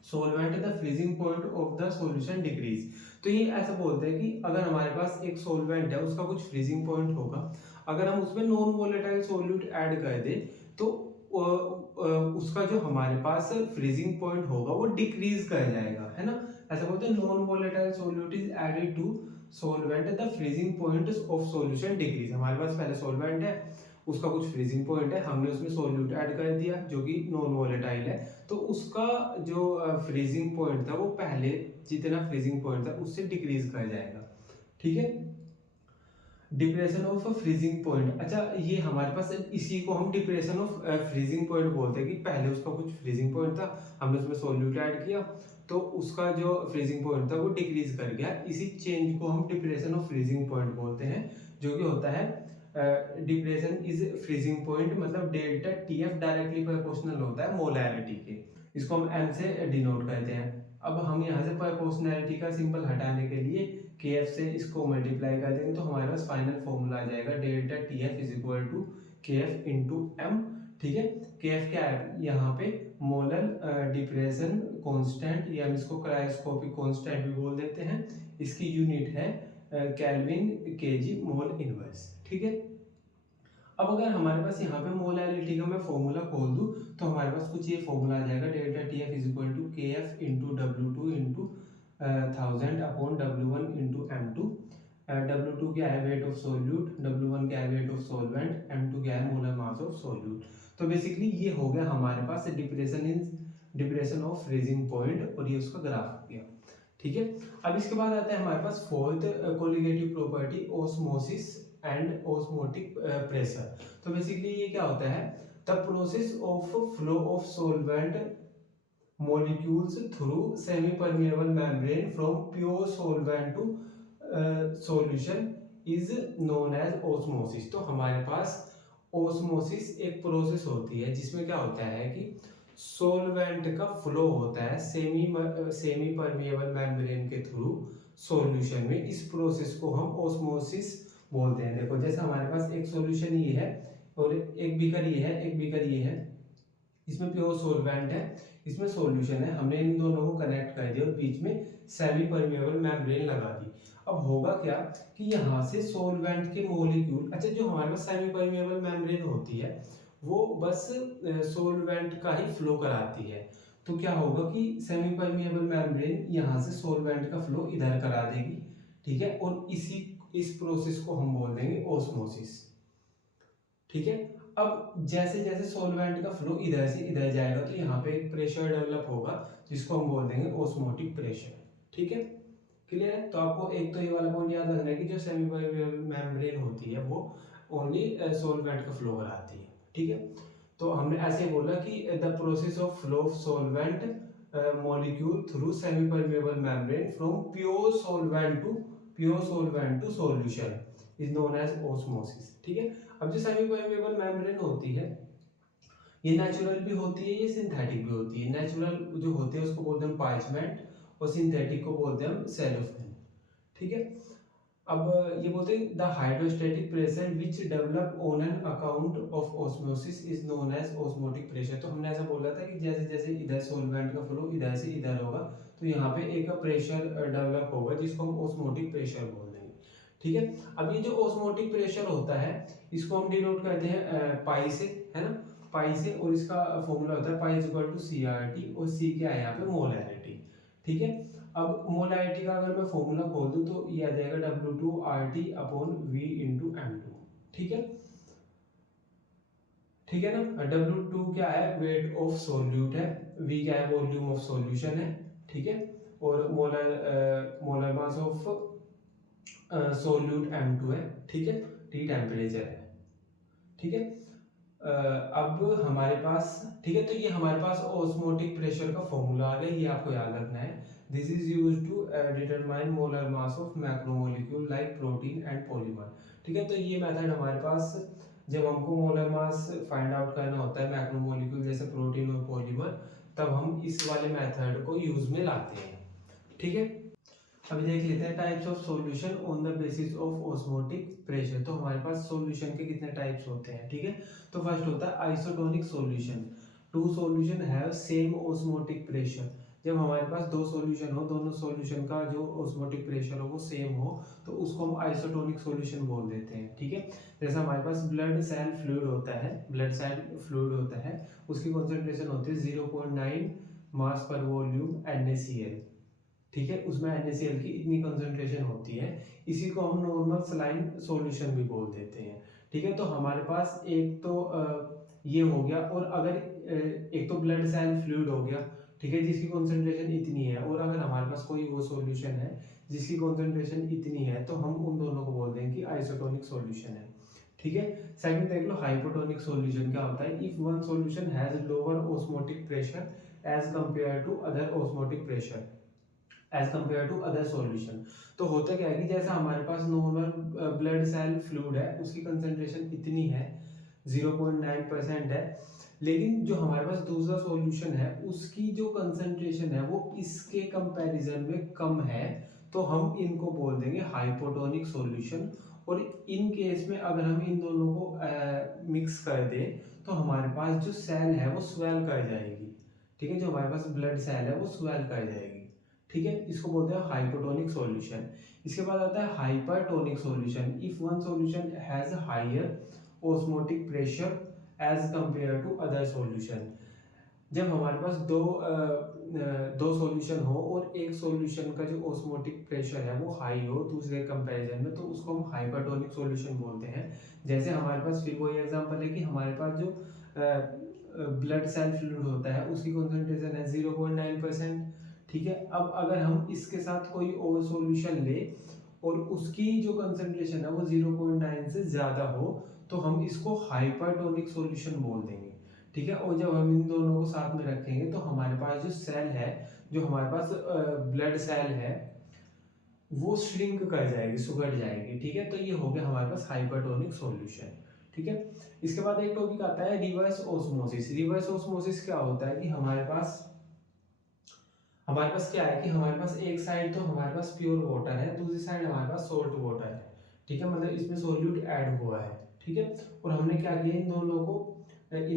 solvent the freezing point of the solution decrease. तो ये ऐसा बोलते हैं कि अगर हमारे पास एक सॉल्वेंट है उसका कुछ फ्रीजिंग पॉइंट होगा, अगर हम उसमें नॉन वोलेटाइल सॉल्यूट ऐड कर दें तो उसका जो हमारे पास फ्रीजिंग पॉइंट होगा वो डिक्रीज कर जाएगा, है ना। ऐसा बोलते हैं non volatile solute is added to solvent the freezing point of solution decrease. हमारे पास पहले सॉल्वेंट है, उसका कुछ फ्रीजिंग पॉइंट है, हमने उसमें सॉल्यूट ऐड कर दिया जो कि नॉन वोलेटाइल है, तो उसका जो फ्रीजिंग पॉइंट था वो पहले जितना फ्रीजिंग पॉइंट था उससे डिक्रीज कर जाएगा। ठीक है, डिप्रेशन ऑफ फ्रीजिंग पॉइंट। अच्छा, ये हमारे पास इसी को हम डिप्रेशन ऑफ फ्रीजिंग पॉइंट बोलते हैं कि पहले उसका कुछ फ्रीजिंग पॉइंट था, हमने उसमें सॉल्यूट ऐड किया तो उसका जो फ्रीजिंग पॉइंट था वो डिक्रीज कर गया। इसी चेंज को हम डिप्रेशन ऑफ फ्रीजिंग पॉइंट बोलते हैं, जो कि होता है डिप्रेशन इज फ्रीजिंग पॉइंट, मतलब डेल्टा टीएफ डायरेक्टली प्रोपोर्शनल होता है मोलैरिटी के, इसको हम एम से डिनोट करते हैं। अब हम यहाँ से प्रोपोर्शनैलिटी का सिंबल हटाने के लिए के एफ से इसको मल्टीप्लाई कर देंगे तो हमारे पास फाइनल फॉर्मूला आ जाएगा delta T F is equal to K F into M. ठीक है, के एफ क्या है यहाँ पे मोलर डिप्रेशन कांस्टेंट, या हम इसको क्रायोस्कोपिक कांस्टेंट भी बोल देते हैं, इसकी यूनिट है केल्विन केजी मोल इनवर्स। ठीक है, अब अगर हमारे पास यहाँ पे मोलैरिटी का मैं फॉर्मूला खोल दूँ तो हमारे पास कुछ ये फॉर्मूला आ जाएगा delta T F is equal to K F into W two into 1000 upon W1 into M2। W2 क्या है वेट ऑफ सोल्यूट, W1 क्या है वेट ऑफ सॉल्वेंट, M2 क्या है मोलर मास ऑफ सोल्यूट। तो बेसिकली ये हो गया हमारे पास डिप्रेशन ऑफ फ्रीजिंग पॉइंट, और ये उसका ग्राफ हो गया। ठीक है, अब इसके बाद आता है हमारे पास fourth colligative property osmosis and osmotic pressure. तो बेसिकली ये क्या होता है, the process of flow of solvent molecules through semi-permeable membrane from pure solvent to solution is known as osmosis। तो हमारे पास osmosis एक प्रोसेस होती है जिसमें क्या होता है कि सॉल्वेंट का फ्लो होता है सेमी परमिएबल मेम्ब्रेन के थ्रू सॉल्यूशन में, इस प्रोसेस को हम ऑस्मोसिस बोलते हैं। देखो जैसे हमारे पास एक सॉल्यूशन ये है और एक बीकर ये है, एक बीकर ये है, इसमें प्योर सॉल्वेंट है, इसमें सॉल्यूशन है, हमने इन दोनों को कनेक्ट कर दिया और बीच में सेमी परमिएबल मेम्ब्रेन लगा दी। अब होगा क्या कि यहाँ से सॉल्वेंट के मॉलिक्यूल, अच्छा जो हमारे पास सेमी परमिएबल मेम्ब्रेन होती है वो बस सॉल्वेंट का ही फ्लो कराती है, तो क्या होगा कि सेमी परमिएबल मेम्ब्रेन यहाँ से सॉल्वेंट का फ्लो इधर करा देगी। ठीक है, और इस प्रोसेस को हम बोल देंगे ऑस्मोसिस। ठीक है, अब जैसे जैसे सॉल्वेंट का फ्लो इधर से इधर जाएगा तो यहाँ पे एक प्रेशर डेवलप होगा जिसको हम बोल देंगे ऑस्मोटिक प्रेशर। ठीक है, क्लियर है। तो आपको एक तो ये वाला पॉइंट याद रखना है कि जो सेमी मेम्ब्रेन होती है वो ओनली सॉल्वेंट का फ्लो कराती है। ठीक है, तो हमने ऐसे बोला कि the process of flow of solvent molecule through semi permeable membrane from pure solvent to solution is known as osmosis. ठीक है, अब जो सेमी परमेबल मेम्ब्रेन होती है ये नेचुरल भी होती है, ये सिंथेटिक भी होती है। नेचुरल जो होते हैं उसको बोलते हैं पार्चमेंट और सिंथेटिक को बोलते हैं हम सेलोफेन। ठीक है, अब ये बोलते हैं the hydrostatic pressure which develop on an account of osmosis is known as osmotic pressure. तो हमने ऐसा बोला था कि जैसे जैसे इधर सॉल्वेंट का फ्लो इधर से इधर होगा तो यहाँ पे एक प्रेशर डेवलप होगा जिसको हम ऑस्मोटिक प्रेशर बोल देंगे। ठीक है, अब ये जो ऑस्मोटिक प्रेशर होता है इसको हम डिनोट करते हैं पाई से, है ना, पाई से, और इसका फॉर्मूला होता है pi is equal to C R T, और सी क्या है यहाँ पे मोलैरिटी। ठीक है, अब मोलैरिटी का अगर मैं फॉर्मूला खोल दूं तो ये आ जाएगा W2RT upon V into M2। ठीक है, ठीक है ना। W2 क्या है वेट ऑफ सोल्यूट है, V क्या है वॉल्यूम ऑफ सॉल्यूशन है। ठीक है, और molar mass of solute M2 है। ठीक है, T टेम्परेचर है। ठीक है, अब हमारे पास, ठीक है, तो ये हमारे पास ऑस्मोटिक प्रेशर का फॉर्मूला आ गया, ये आपको याद रखना है। This is used to determine molar mass of macromolecule like protein and polymer. ठीक है, तो ये मेथड हमारे पास जब हमको मोलर मास फाइंड आउट करना होता है मैक्रोमोलिक्यूल जैसे प्रोटीन और पॉलीमर, तब हम इस वाले मेथड को यूज में लाते हैं। ठीक है, अभी देख लेते हैं types of solution on the basis of osmotic pressure. तो हमारे पास सॉल्यूशन के कितने टाइप्स होते हैं। ठीक है, तो फर्स्ट होता है isotonic solution. Two solution have same osmotic pressure. जब हमारे पास दो सॉल्यूशन हो, दोनों सॉल्यूशन का जो ऑस्मोटिक प्रेशर हो वो सेम हो, तो उसको हम आइसोटोनिक सॉल्यूशन बोल देते हैं। ठीक है, जैसे हमारे पास ब्लड सेल फ्लूइड होता है, ब्लड सेल फ्लूइड होता है, उसकी कॉन्सेंट्रेशन होती है 0.9 मास पर वॉल्यूम NaCl। ठीक है, उसमें NaCl की इतनी कंसंट्रेशन होती है, इसी को हम नॉर्मल सलाइन सॉल्यूशन भी बोल देते हैं। ठीक है, तो हमारे पास एक तो ये हो गया, और अगर एक तो ब्लड सेल फ्लूइड हो गया, ठीक है, जिसकी कंसंट्रेशन इतनी है, और अगर हमारे पास कोई वो सॉल्यूशन है जिसकी कंसंट्रेशन इतनी है, तो हम उन दोनों को बोल देंगे कि आइसोटोनिक सॉल्यूशन है। ठीक है, सेकंड देख लो, हाइपोटोनिक सॉल्यूशन क्या होता है? If one solution has lower osmotic pressure as compare to other osmotic pressure as compare to other solution. तो होता क्या है कि जैसा हमारे पास नॉर्मल ब्लड सेल फ्लूइड है, उसकी कंसंट्रेशन इतनी है, 0.9% है, लेकिन जो हमारे पास दूसरा सॉल्यूशन है उसकी जो कंसंट्रेशन है वो इसके कंपैरिजन में कम है, तो हम इनको बोल देंगे हाइपोटोनिक सॉल्यूशन। और इन केस में अगर हम इन दोनों को मिक्स कर दें, तो हमारे पास जो सेल है वो स्वेल कर जाएगी। ठीक है, जो हमारे पास ब्लड सेल है वो स्वेल कर जाएगी। ठीक है, इसको बोलते हैं हाइपोटोनिक सॉल्यूशन। इसके बाद आता है hypertonic solution. If one solution has higher osmotic pressure as compare to other solution. जब हमारे पास दो सॉल्यूशन हो और एक सॉल्यूशन का जो ऑस्मोटिक प्रेशर है वो हाई हो दूसरे कंपैरिजन में, तो उसको हम हाइपरटोनिक सॉल्यूशन बोलते हैं। जैसे हमारे पास फिर वही एग्जांपल है कि हमारे पास जो ब्लड सेल फ्लूइड होता है उसकी कंसंट्रेशन है 0.9%। ठीक है, अब अगर हम इसके साथ कोई और सॉल्यूशन ले और उसकी जो कंसंट्रेशन है वो 0.9 से ज़्यादा हो, तो हम इसको हाइपरटोनिक सॉल्यूशन बोल देंगे। ठीक है, और जब हम इन दोनों को साथ में रखेंगे तो हमारे पास जो सेल है, जो हमारे पास ब्लड सेल है, वो श्रिंक कर जाएगी, सुगड़ जाएगी। ठीक है, तो ये हो गया हमारे पास हाइपरटोनिक सॉल्यूशन। ठीक है, इसके बाद एक टॉपिक आता है रिवर्स ऑस्मोसिस। रिवर्स ऑस्मोसिस क्या होता है कि हमारे पास क्या है कि हमारे पास एक साइड तो हमारे पास प्योर वाटर है, दूसरी साइड हमारे पास सोल्ट वाटर है। ठीक है, मतलब इसमें सोल्यूट ऐड हुआ है। ठीक है, और हमने क्या किया, इन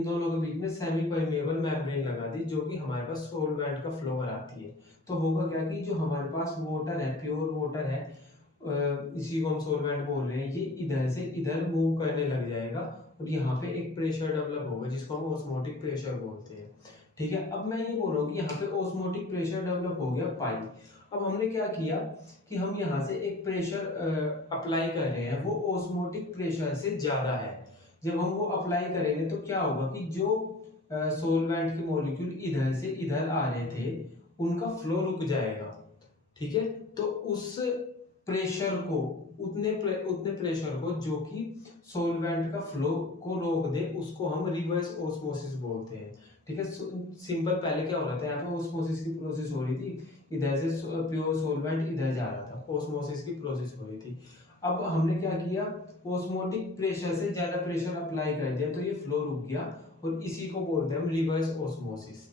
दोनों के बीच में सेमी परमेबल मेम्ब्रेन लगा दी, जो कि हमारे पास सॉल्वेंट का फ्लो कराती है। तो होगा क्या कि जो हमारे पास वाटर है, प्योर वाटर है, इसी को हम सॉल्वेंट बोल रहे हैं, ये इधर से इधर मूव करने लग जाएगा, और यहाँ पे एक प्रेशर डेवलप होगा जिसको हम ऑस्मोटिक प्रेशर बोलते हैं। ठीक है, अब मैं ये बोल रहा हूँ कि यहाँ पे ऑस्मोटिक प्रेशर डेवलप हो गया पाई। अब हमने क्या किया कि हम यहाँ से एक प्रेशर अप्लाई कर रहे हैं, वो ऑस्मोटिक प्रेशर से ज़्यादा है। जब हम वो अप्लाई करेंगे तो क्या होगा कि जो सोलवेंट के मॉलिक्यूल इधर से इधर आ रहे थे उनका फ्लो रुक जाएगा। ठीक है, तो उस प्रेशर को उतने प्रेशर को जो कि सोलवेंट का फ्लो को रोक दे, उसको हम रिवर्स ऑस्मोसिस बोलते हैं। ठीक है, सिंपल पहले क्या हो रहा था, यहाँ पे ऑस्मोसिस की प्रोसेस हो रही थी, इधर से प्योर सोलवेंट इधर जा रहा था, ऑस्मोसिस की प्रोसेस हो रही थी। अब हमने क्या किया, ऑस्मोटिक प्रेशर से ज्यादा प्रेशर अप्लाई कर दिया, तो ये फ्लो रुक गया, और इसी को बोलते हैं हम रिवर्स ऑस्मोसिस।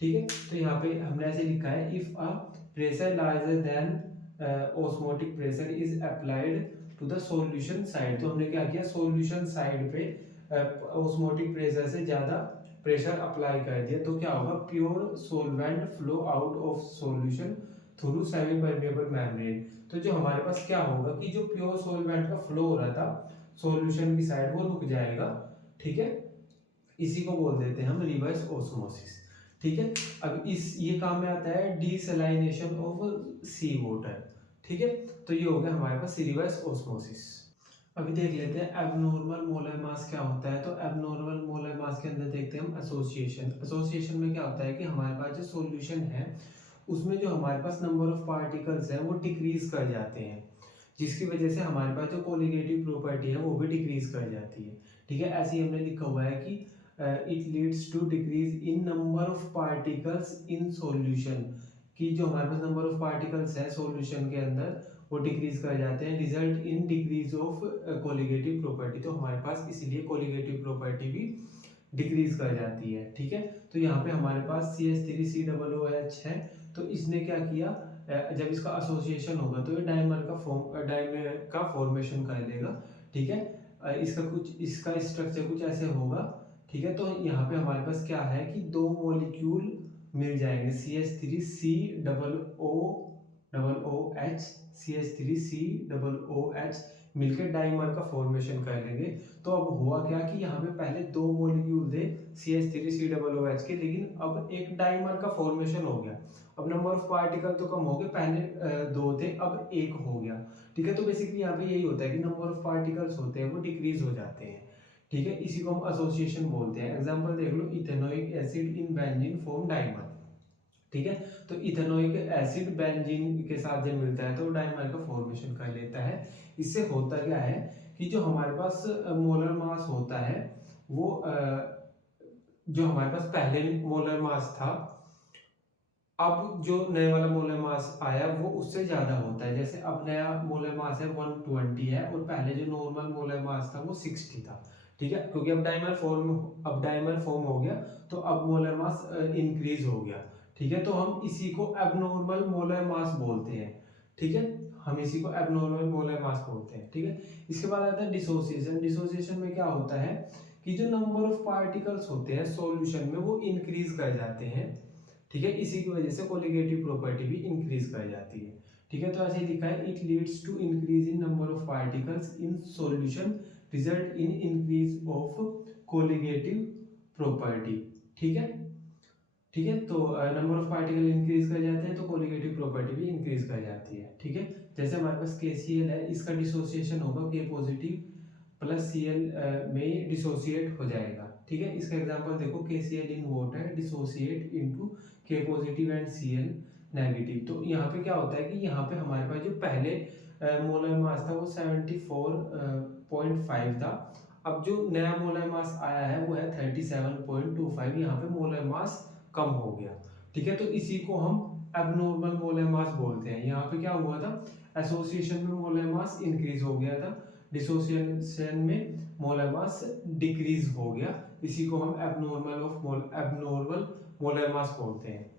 ठीक है, तो यहाँ पे हमने ऐसे लिखा है, if a pressure larger than osmotic pressure is applied to the solution side. तो हमने क्या किया, सॉल्यूशन साइड पे ऑस्मोटिक प्रेशर से ज्यादा प्रेशर अप्लाई कर दिया, तो क्या होगा, pure solvent flow out of solution through semi permeable membrane. तो जो हमारे पास क्या होगा कि जो प्योर सोलवेंट का फ्लो हो रहा था सॉल्यूशन की साइड, वो रुक जाएगा। ठीक है, इसी को बोल देते हैं हम रिवर्स ऑस्मोसिस। ठीक है, अब ये काम में आता है डीसैलिनेशन ऑफ सी वाटर। ठीक है, तो ये हो गया हमारे पास रिवर्स ऑस्मोसिस। अभी देख लेते हैं एबनॉर्मल मोलर मास क्या होता है। तो एबनॉर्मल मोलर मास के अंदर देखते हैं हम एसोसिएशन। एसोसिएशन में क्या होता है कि हमारे पास जो सॉल्यूशन है उसमें जो हमारे पास नंबर ऑफ पार्टिकल्स है वो डिक्रीज कर जाते हैं, जिसकी वजह से हमारे पास जो कोलिगेटिव प्रॉपर्टी है वो भी डिक्रीज कर जाती है। ठीक है, ऐसे ही हमने लिखा हुआ है कि it leads to decrease in number of particles in solution, कि जो हमारे पास नंबर ऑफ पार्टिकल्स है सॉल्यूशन के अंदर वो डिक्रीज कर जाते हैं, result in decrease of colligative property. तो हमारे पास इसीलिए कोलिगेटिव प्रॉपर्टी भी डिक्रीज कर जाती है। ठीक है, तो यहाँ पे हमारे पास CH3COOH है, तो इसने क्या किया, जब इसका एसोसिएशन होगा तो ये डाइमर का फॉर्मेशन कर देगा। ठीक है, इसका स्ट्रक्चर कुछ ऐसे होगा। ठीक है, तो यहाँ पे हमारे पास क्या है कि दो मॉलिक्यूल मिल जाएंगे। CH3COOH, CH3COOH मिलकर डाइमर का फॉर्मेशन कर लेंगे। तो अब हुआ क्या कि यहाँ पे पहले दो मॉलिक्यूल थे CH3COOH के, लेकिन अब एक डाइमर का फॉर्मेशन हो गया। अब नंबर ऑफ पार्टिकल तो कम हो गए, पहले दो थे अब एक हो गया। ठीक है, तो बेसिकली यहाँ पे यही होता है कि नंबर ऑफ पार्टिकल्स होते हैं वो डिक्रीज हो जाते हैं। ठीक है, इसी को हम एसोसिएशन बोलते हैं। एग्जांपल देख लो, ethanoic acid in benzene form dimer. ठीक है, तो इथेनोइक एसिड बेंजीन के साथ जब मिलता है तो डाइमर का फॉर्मेशन कर लेता है। इससे होता क्या है कि जो हमारे पास मोलर मास होता है वो जो हमारे पास पहले मोलर मास था, अब जो नए वाला मोलर मास आया वो उससे ज्यादा होता है। जैसे अब नया मोलर मास है 120 है, और पहले जो नॉर्मल मोलर मास था वो 60 था। ठीक है, क्योंकि अब डाइमर फॉर्म हो गया, तो अब मोलर मास इंक्रीज हो गया। ठीक है, तो हम इसी को एबनॉर्मल मोलर मास बोलते हैं। ठीक है, हम इसी को एबनॉर्मल मोलर मास बोलते हैं। ठीक है, इसके बाद आता है डिसोसिएशन। डिसोसिएशन में क्या होता है कि जो नंबर ऑफ पार्टिकल्स होते हैं सॉल्यूशन में वो इंक्रीज कर जाते हैं। ठीक है, इसी की वजह से कोलिगेटिव प्रॉपर्टी भी इंक्रीज कर जाती है। ठीक है, तो ऐसे लिखा है, it leads to increase in number of particles in solution, result in increase of colligative property. ठीक है, ठीक है, तो नंबर ऑफ पार्टिकल इंक्रीज कर जाते हैं तो कोलिगेटिव प्रॉपर्टी भी इंक्रीज कर जाती है। ठीक है, जैसे हमारे पास KCl है, इसका डिसोसिएशन होगा K पॉजिटिव प्लस Cl में डिसोसिएट हो जाएगा। ठीक है, इसका एग्जांपल देखो, KCl in water dissociate into K positive and Cl negative. तो यहाँ पे क्या होता है कि यहाँ पे हमारे पास जो पहले मोलर मास था वो 74.5 था। अब जो नया मोलर मास आया है वो है 37.25। यहाँ पे मोलर मास कम हो गया। ठीक है, तो इसी को हम एबनॉर्मल मोलर मास बोलते हैं। यहाँ पे क्या हुआ था, एसोसिएशन में मोलर मास इंक्रीज हो गया था, डिसोसिएशन में मोलर मास डिक्रीज हो गया। इसी को हम एबनॉर्मल मोलर मास बोलते हैं।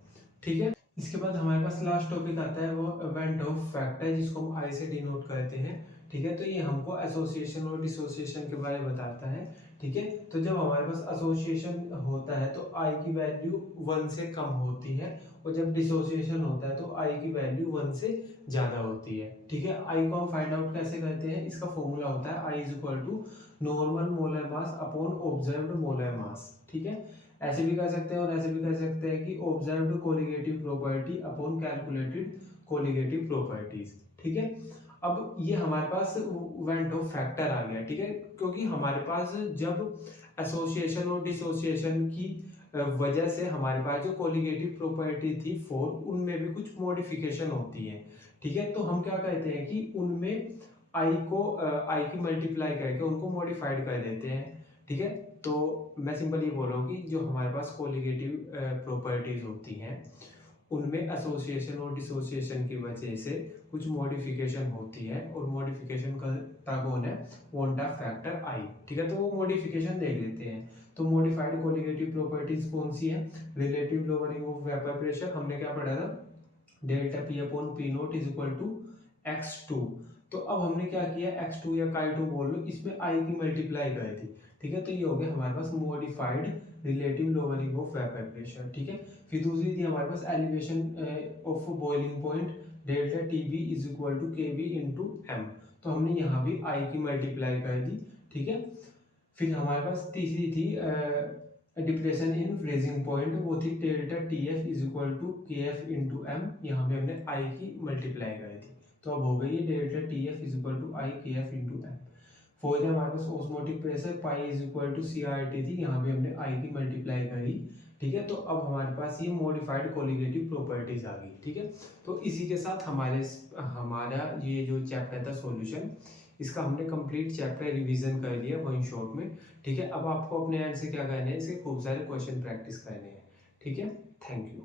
ठीक है, इसके बाद हमारे पास लास्ट टॉपिक आता है, वो वेन डॉफ फैक्टर, जिसको हम आई से डिनोट करते हैं। ठीक है, तो ये हमको एसोसिएशन और डिसोसिएशन के बारे में बताता है। ठीक है, तो जब हमारे पास एसोसिएशन होता है तो आई की वैल्यू 1 से कम होती है, और जब डिसोसिएशन होता है तो आई की वैल्यू 1 से ज्यादा होती है। ठीक है, आई को हम फाइंड आउट कैसे करते हैं, इसका फॉर्मूला होता है I is equal to normal molar mass upon observed molar mass. ठीक है, ऐसे भी कर सकते हैं और ऐसे भी कर सकते हैं कि observed colligative property upon calculated colligative properties. ठीक है, अब ये हमारे पास वेन डॉफ फैक्टर आ गया। ठीक है, क्योंकि हमारे पास जब एसोसिएशन और डिसोसिएशन की वजह से हमारे पास जो कोलिगेटिव प्रॉपर्टी थी 4, उनमें भी कुछ मॉडिफिकेशन होती है। ठीक है, तो हम क्या कहते हैं कि उनमें आई की मल्टीप्लाई करके उनको मॉडिफाइड कर देते हैं। ठीक है, तो मैं सिंपल ये बोल रहा हूँ कि जो हमारे पास कोलिगेटिव प्रॉपर्टीज होती हैं उनमें एसोसिएशन और डिसोसिएशन की वजह से कुछ मॉडिफिकेशन होती है, और मॉडिफिकेशन करता कौन है, वोंटा फैक्टर आई। ठीक है, तो वो मॉडिफिकेशन देख लेते हैं। तो मॉडिफाइड कोलिगेटिव प्रॉपर्टीज कौन सी है, relative lowering of vapour pressure, हमने क्या पढ़ा था, delta P upon P naught is equal to x2। तो अब हमने क्या किया, x2 या chi2 बोल लो, इसमें i की मल्टीप्लाई कर दी। ठीक है, तो ये हो गया हमारे पास modified relative lowering of vapour pressure. ठीक है, फिर दूसरी थी हमारे पास elevation of boiling point, delta TB is equal to K B into M. तो हमने यहाँ भी i की मल्टीप्लाई कर दी। ठीक है, फिर हमारे पास तीसरी थी डिप्रेशन इन फ्रीजिंग पॉइंट, वो थी delta T F is equal to K F into M. यहाँ पे हमने आई की मल्टीप्लाई कर दी, तो अब हो गई है delta T F is equal to I K F into M. Fourth है हमारे पास osmotic pressure, pi is equal to C R T थी, यहाँ पे हमने आई की मल्टीप्लाई करी। ठीक है, तो अब हमारे पास ये मॉडिफाइड कोलिगेटिव प्रॉपर्टीज आ गई। ठीक है, तो इसी के साथ हमारा ये जो चैप्टर था सॉल्यूशन, इसका हमने कंप्लीट चैप्टर रिवीजन कर लिया वन शॉट में। ठीक है, अब आपको अपने एंड से क्या करना है, इसके खूब सारे क्वेश्चन प्रैक्टिस करने हैं। ठीक है, थैंक यू।